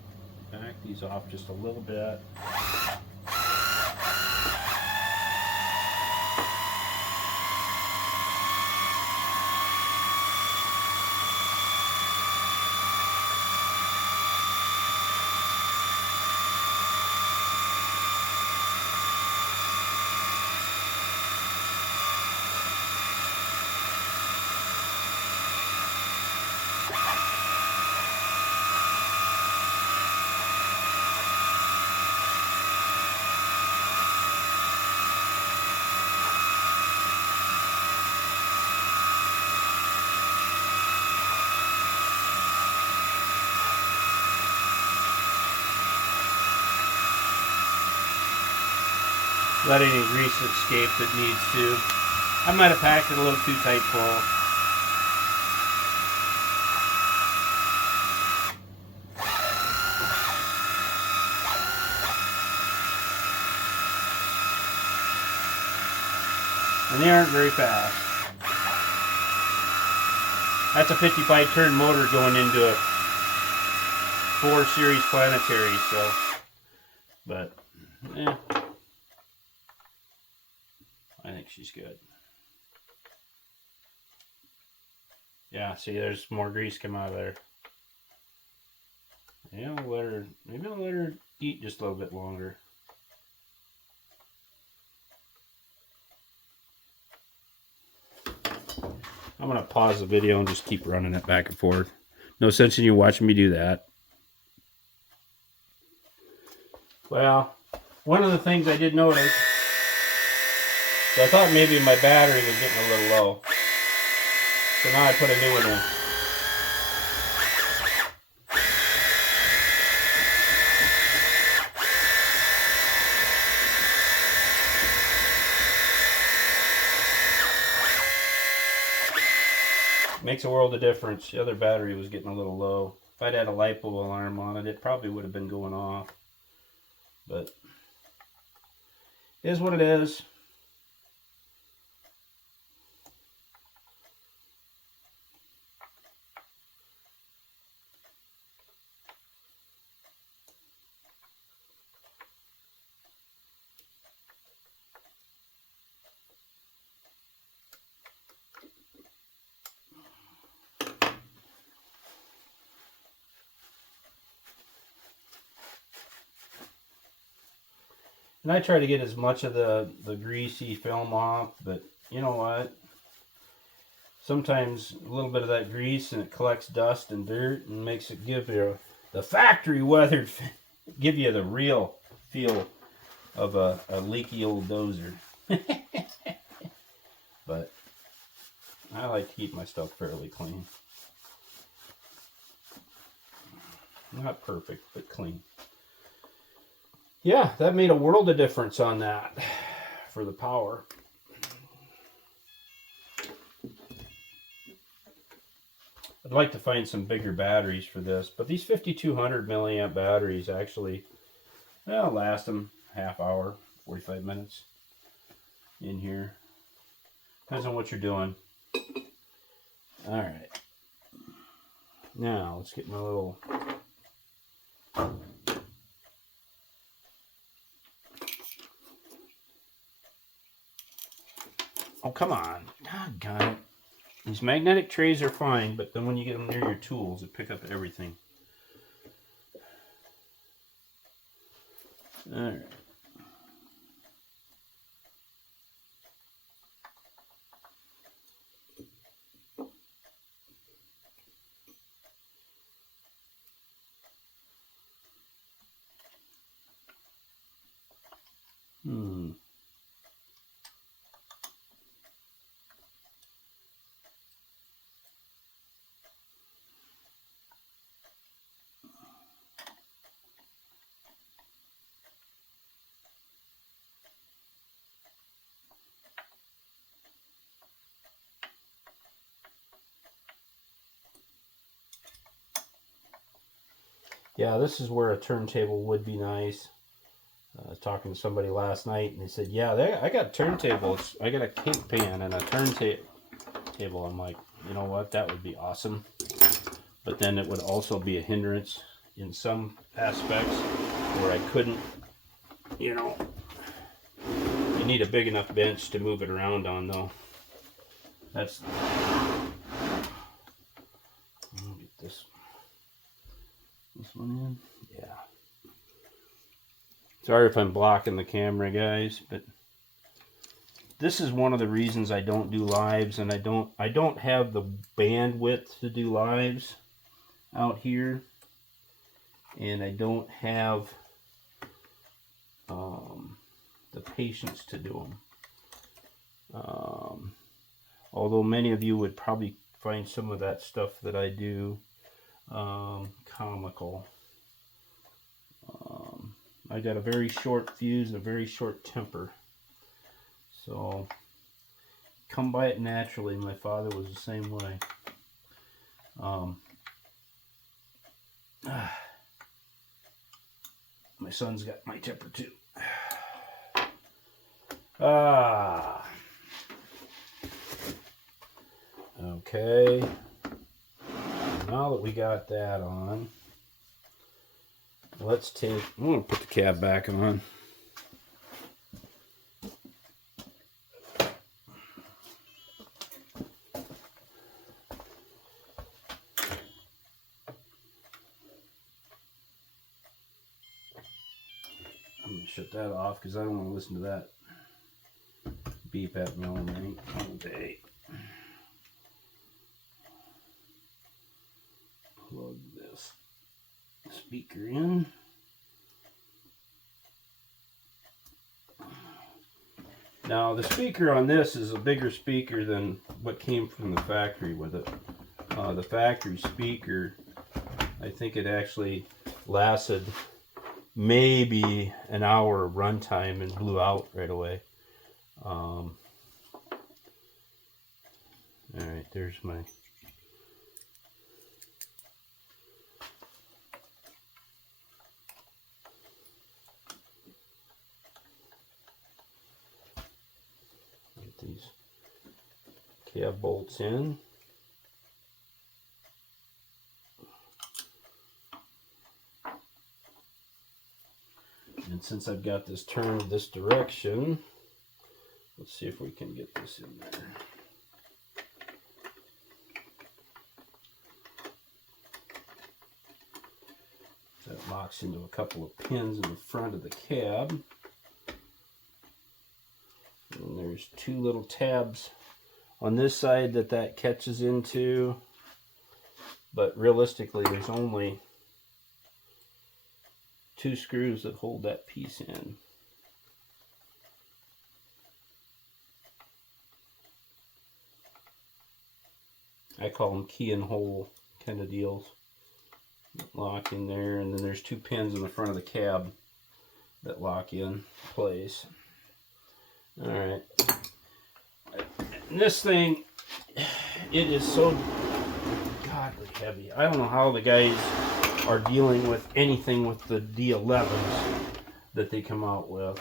to back these off just a little bit. Let any grease escape that needs to. I might have packed it a little too tight full. And they aren't very fast. That's a 55 turn motor going into a 4 series Planetary, so, but, eh. think she's good. Yeah, see, there's more grease come out of there. Yeah, maybe I'll let her eat just a little bit longer. I'm going to pause the video and just keep running it back and forth. No sense in you watching me do that. Well, one of the things I did notice, so I thought maybe my battery was getting a little low. So now I put a new one in. Makes a world of difference. The other battery was getting a little low. If I'd had a LiPo alarm on it, it probably would have been going off. But it is what it is. And I try to get as much of the greasy film off, but you know what? Sometimes a little bit of that grease and it collects dust and dirt and makes it give you the factory weathered, give you the real feel of a leaky old Dozer. But I like to keep my stuff fairly clean. Not perfect, but clean. Yeah, that made a world of difference on that for the power. I'd like to find some bigger batteries for this, but these 5200 milliamp batteries actually, well, last them half hour, 45 minutes in here. Depends on what you're doing. All right. Now, let's get my little... Oh, come on. Doggone it. These magnetic trays are fine, but then when you get them near your tools, it pick up everything. All right. Yeah, this is where a turntable would be nice. I was talking to somebody last night, and they said, yeah, I got turntables. I got a cake pan and a turntable. I'm like, you know what? That would be awesome. But then it would also be a hindrance in some aspects where I couldn't, you know, you need a big enough bench to move it around on, though. That's... I'll get this one in. Yeah. Sorry if I'm blocking the camera, guys, but this is one of the reasons I don't do lives, and I don't have the bandwidth to do lives out here, and I don't have the patience to do them. Although many of you would probably find some of that stuff that I do comical. I got a very short fuse and a very short temper. So, come by it naturally. My father was the same way. My son's got my temper too. Okay. Now that we got that on, let's take, I'm going to put the cab back on. shut that off because I don't want to listen to that beep at me all night, all day. Plug this speaker in. Now the speaker on this is a bigger speaker than what came from the factory with it. The factory speaker, I think it actually lasted maybe an hour of runtime and blew out right away. All right, there's my get these cab bolts in. And since I've got this turned this direction, let's see if we can get this in there. That locks into a couple of pins in the front of the cab. And there's two little tabs on this side that catches into. But realistically, there's only 2 screws that hold that piece in. I call them key and hole kind of deals. Lock in there, and then there's 2 pins in the front of the cab that lock in place. Alright. This thing, it is so godly heavy. I don't know how the guys are dealing with anything with the D11s that they come out with.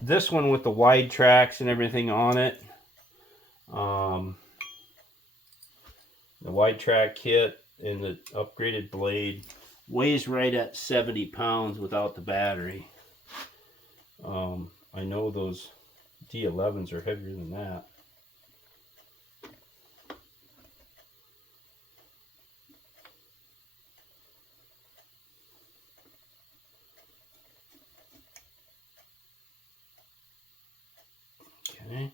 This one with the wide tracks and everything on it, the wide track kit and the upgraded blade weighs right at 70 pounds without the battery. I know those D11s are heavier than that. Okay,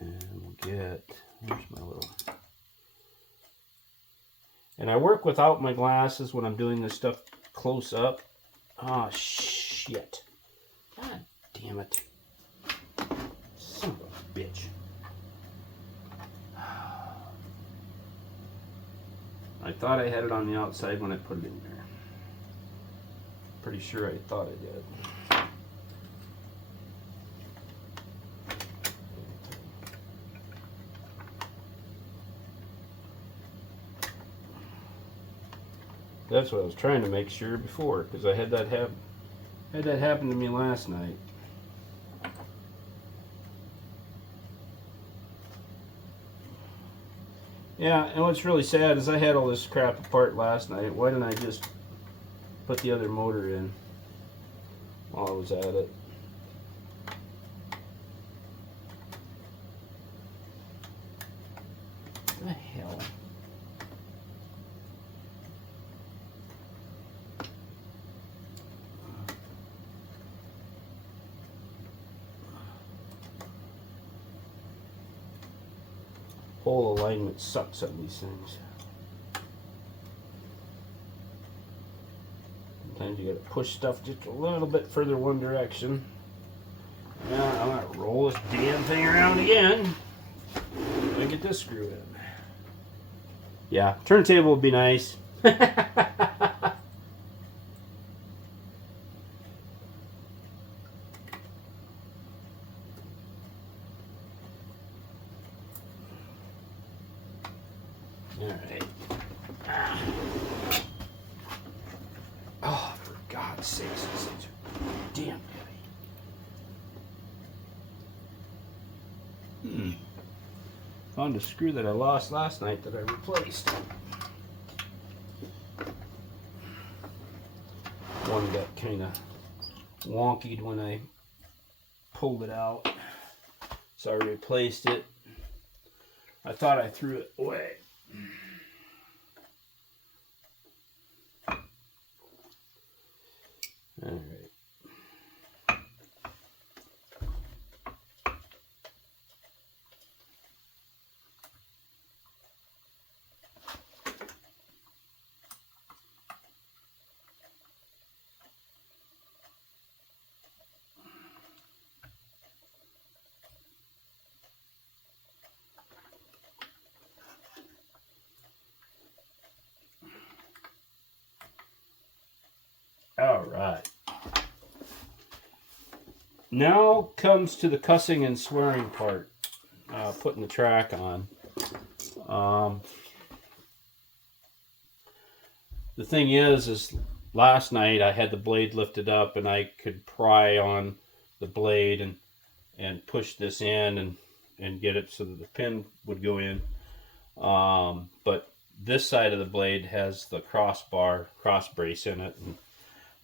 and we'll get, where's my little, and I work without my glasses when I'm doing this stuff close up. Oh shit, god damn it, son of a bitch. I thought I had it on the outside when I put it in there. Pretty sure I thought I did. That's what I was trying to make sure before, because I had that happen to me last night. Yeah, and what's really sad is I had all this crap apart last night. Why didn't I just put the other motor in while I was at it? What the hell? Whole alignment sucks on these things. Sometimes you gotta push stuff just a little bit further one direction. Now I'm gonna roll this damn thing around again. Let me get this screw in. Yeah, turntable would be nice. Alright. Oh, for God's sakes, these things are damn heavy. Found a screw that I lost last night that I replaced. One got kind of wonkied when I pulled it out, so I replaced it. I thought I threw it away. Now comes to the cussing and swearing part. Putting the track on. The thing is last night I had the blade lifted up and I could pry on the blade and push this in and get it so that the pin would go in. But this side of the blade has the cross brace in it. And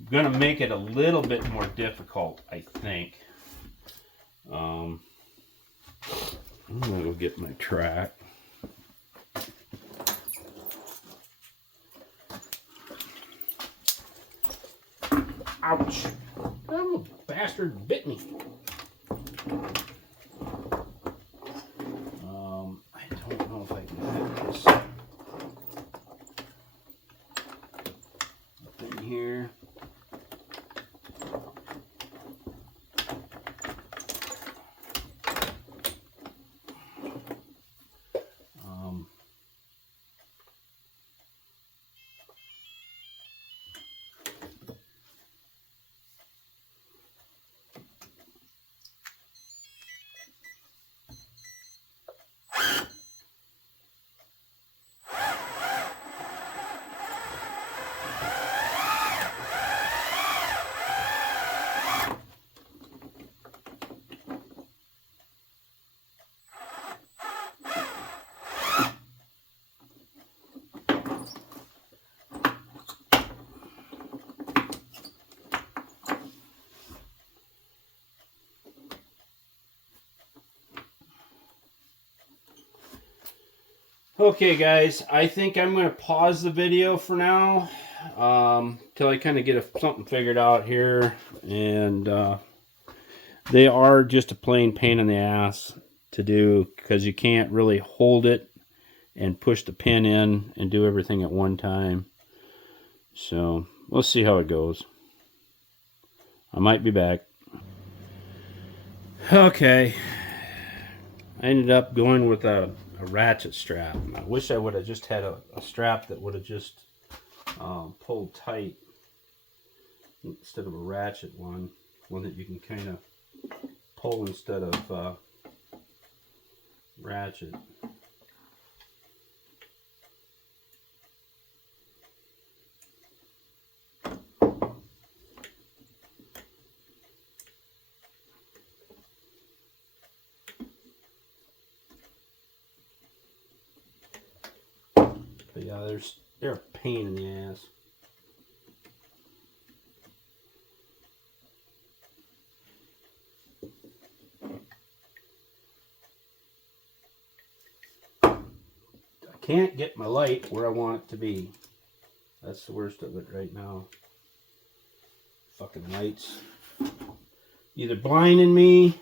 I'm going to make it a little bit more difficult, I think. I'm going to go get my track. Ouch! That little bastard bit me. I don't know if I can fit this up in here. Okay guys, I think I'm going to pause the video for now till I kind of get something figured out here. And they are just a plain pain in the ass to do because you can't really hold it and push the pin in and do everything at one time. So we'll see how it goes. I might be back. Okay, I ended up going with a ratchet strap. I wish I would have just had a strap that would have just pulled tight instead of a ratchet one that you can kind of pull instead of ratchet. But yeah, they're a pain in the ass. I can't get my light where I want it to be. That's the worst of it right now. Fucking lights. Either blinding me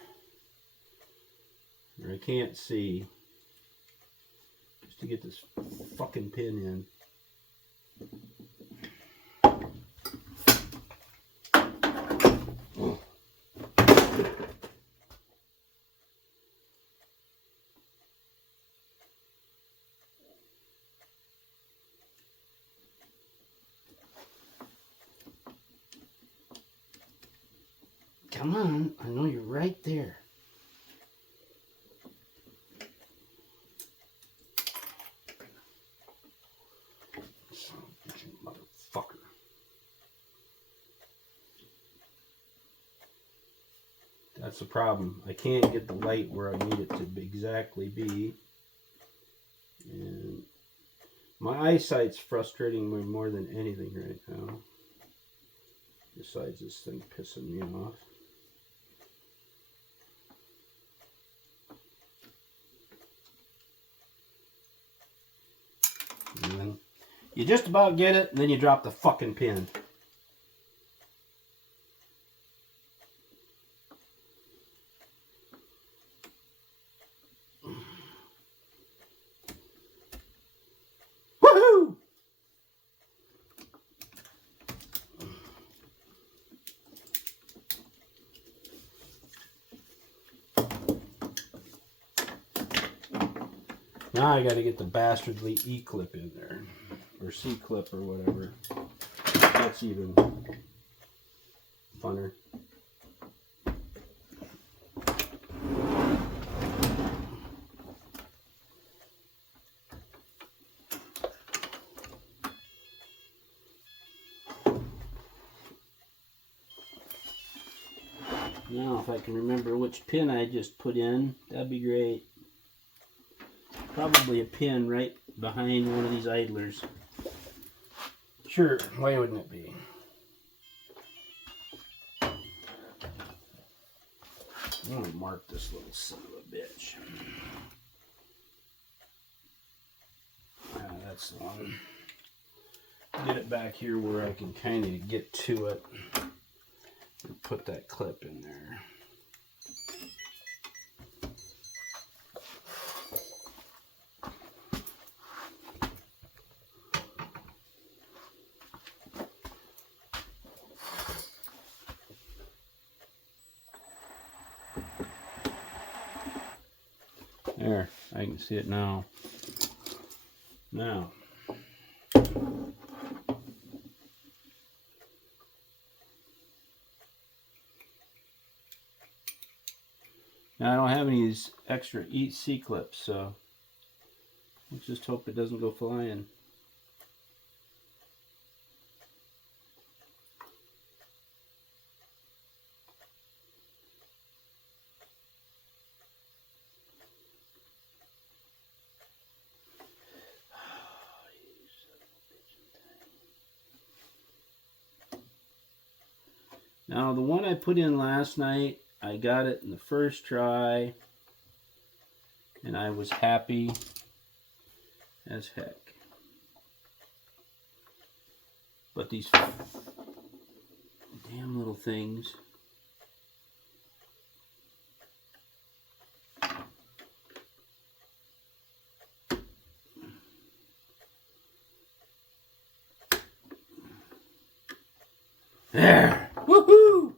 or I can't see. To get this fucking pin in. Oh. Come on, I know you're right there. Motherfucker. That's the problem. I can't get the light where I need it to exactly be. And my eyesight's frustrating me more than anything right now. Besides this thing pissing me off. And then you just about get it, and then you drop the fucking pin. Woohoo! Now I gotta get the bastardly E-clip in there. Or C-clip or whatever. That's even funner. Now, if I can remember which pin I just put in, that'd be great. Probably a pin right behind one of these idlers. Sure, why wouldn't it be? I'm going to mark this little son of a bitch. That's the one. Get it back here where I can kind of get to it and put that clip in there. There, I can see it now. Now, I don't have any of these extra C-clips, so let's just hope it doesn't go flying. Now, the one I put in last night, I got it in the first try, and I was happy as heck. But these damn little things. There! Woohoo!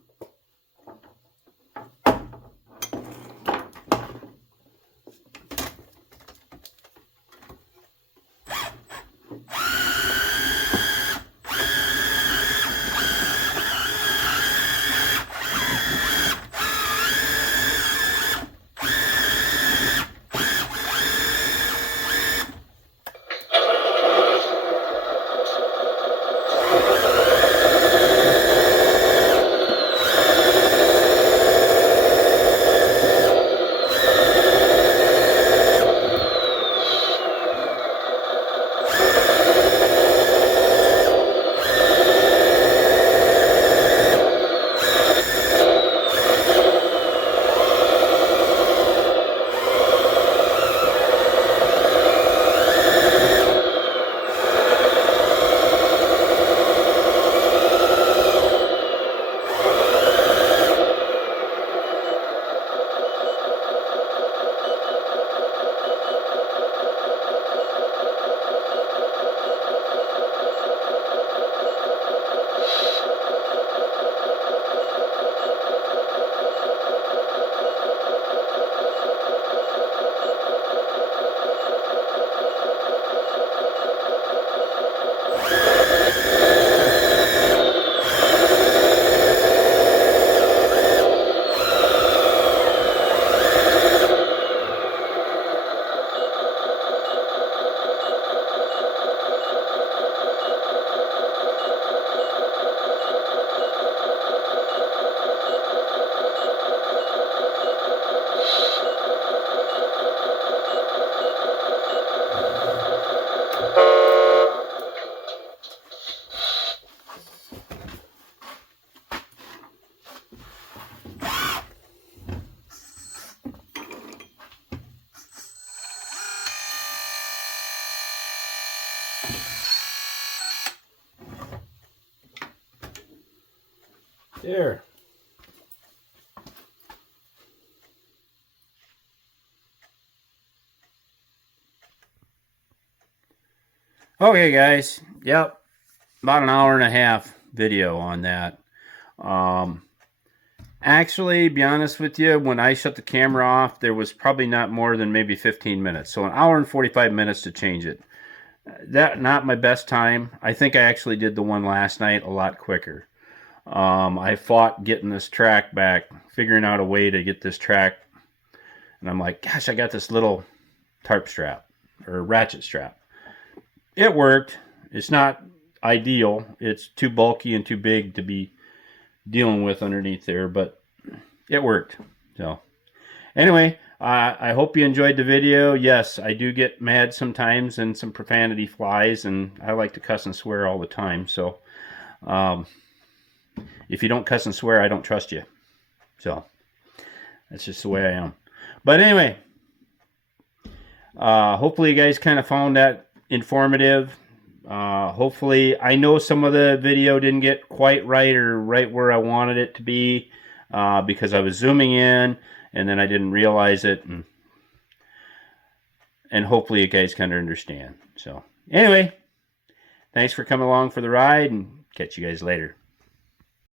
There. Okay, guys. Yep. About an hour and a half video on that. Actually, be honest with you, when I shut the camera off, there was probably not more than maybe 15 minutes. So an hour and 45 minutes to change it. That not my best time. I think I actually did the one last night a lot quicker. I fought getting this track back, figuring out a way to get this track. And I'm like, gosh, I got this little tarp strap or ratchet strap. It worked. It's not ideal. It's too bulky and too big to be dealing with underneath there, but it worked. So anyway, I hope you enjoyed the video. Yes, I do get mad sometimes and some profanity flies, and I like to cuss and swear all the time. So if you don't cuss and swear, I don't trust you. So that's just the way I am. But anyway, hopefully you guys kind of found that informative. Hopefully, I know some of the video didn't get quite right or right where I wanted it to be because I was zooming in and then I didn't realize it, and hopefully you guys kind of understand. So anyway, thanks for coming along for the ride, and catch you guys later.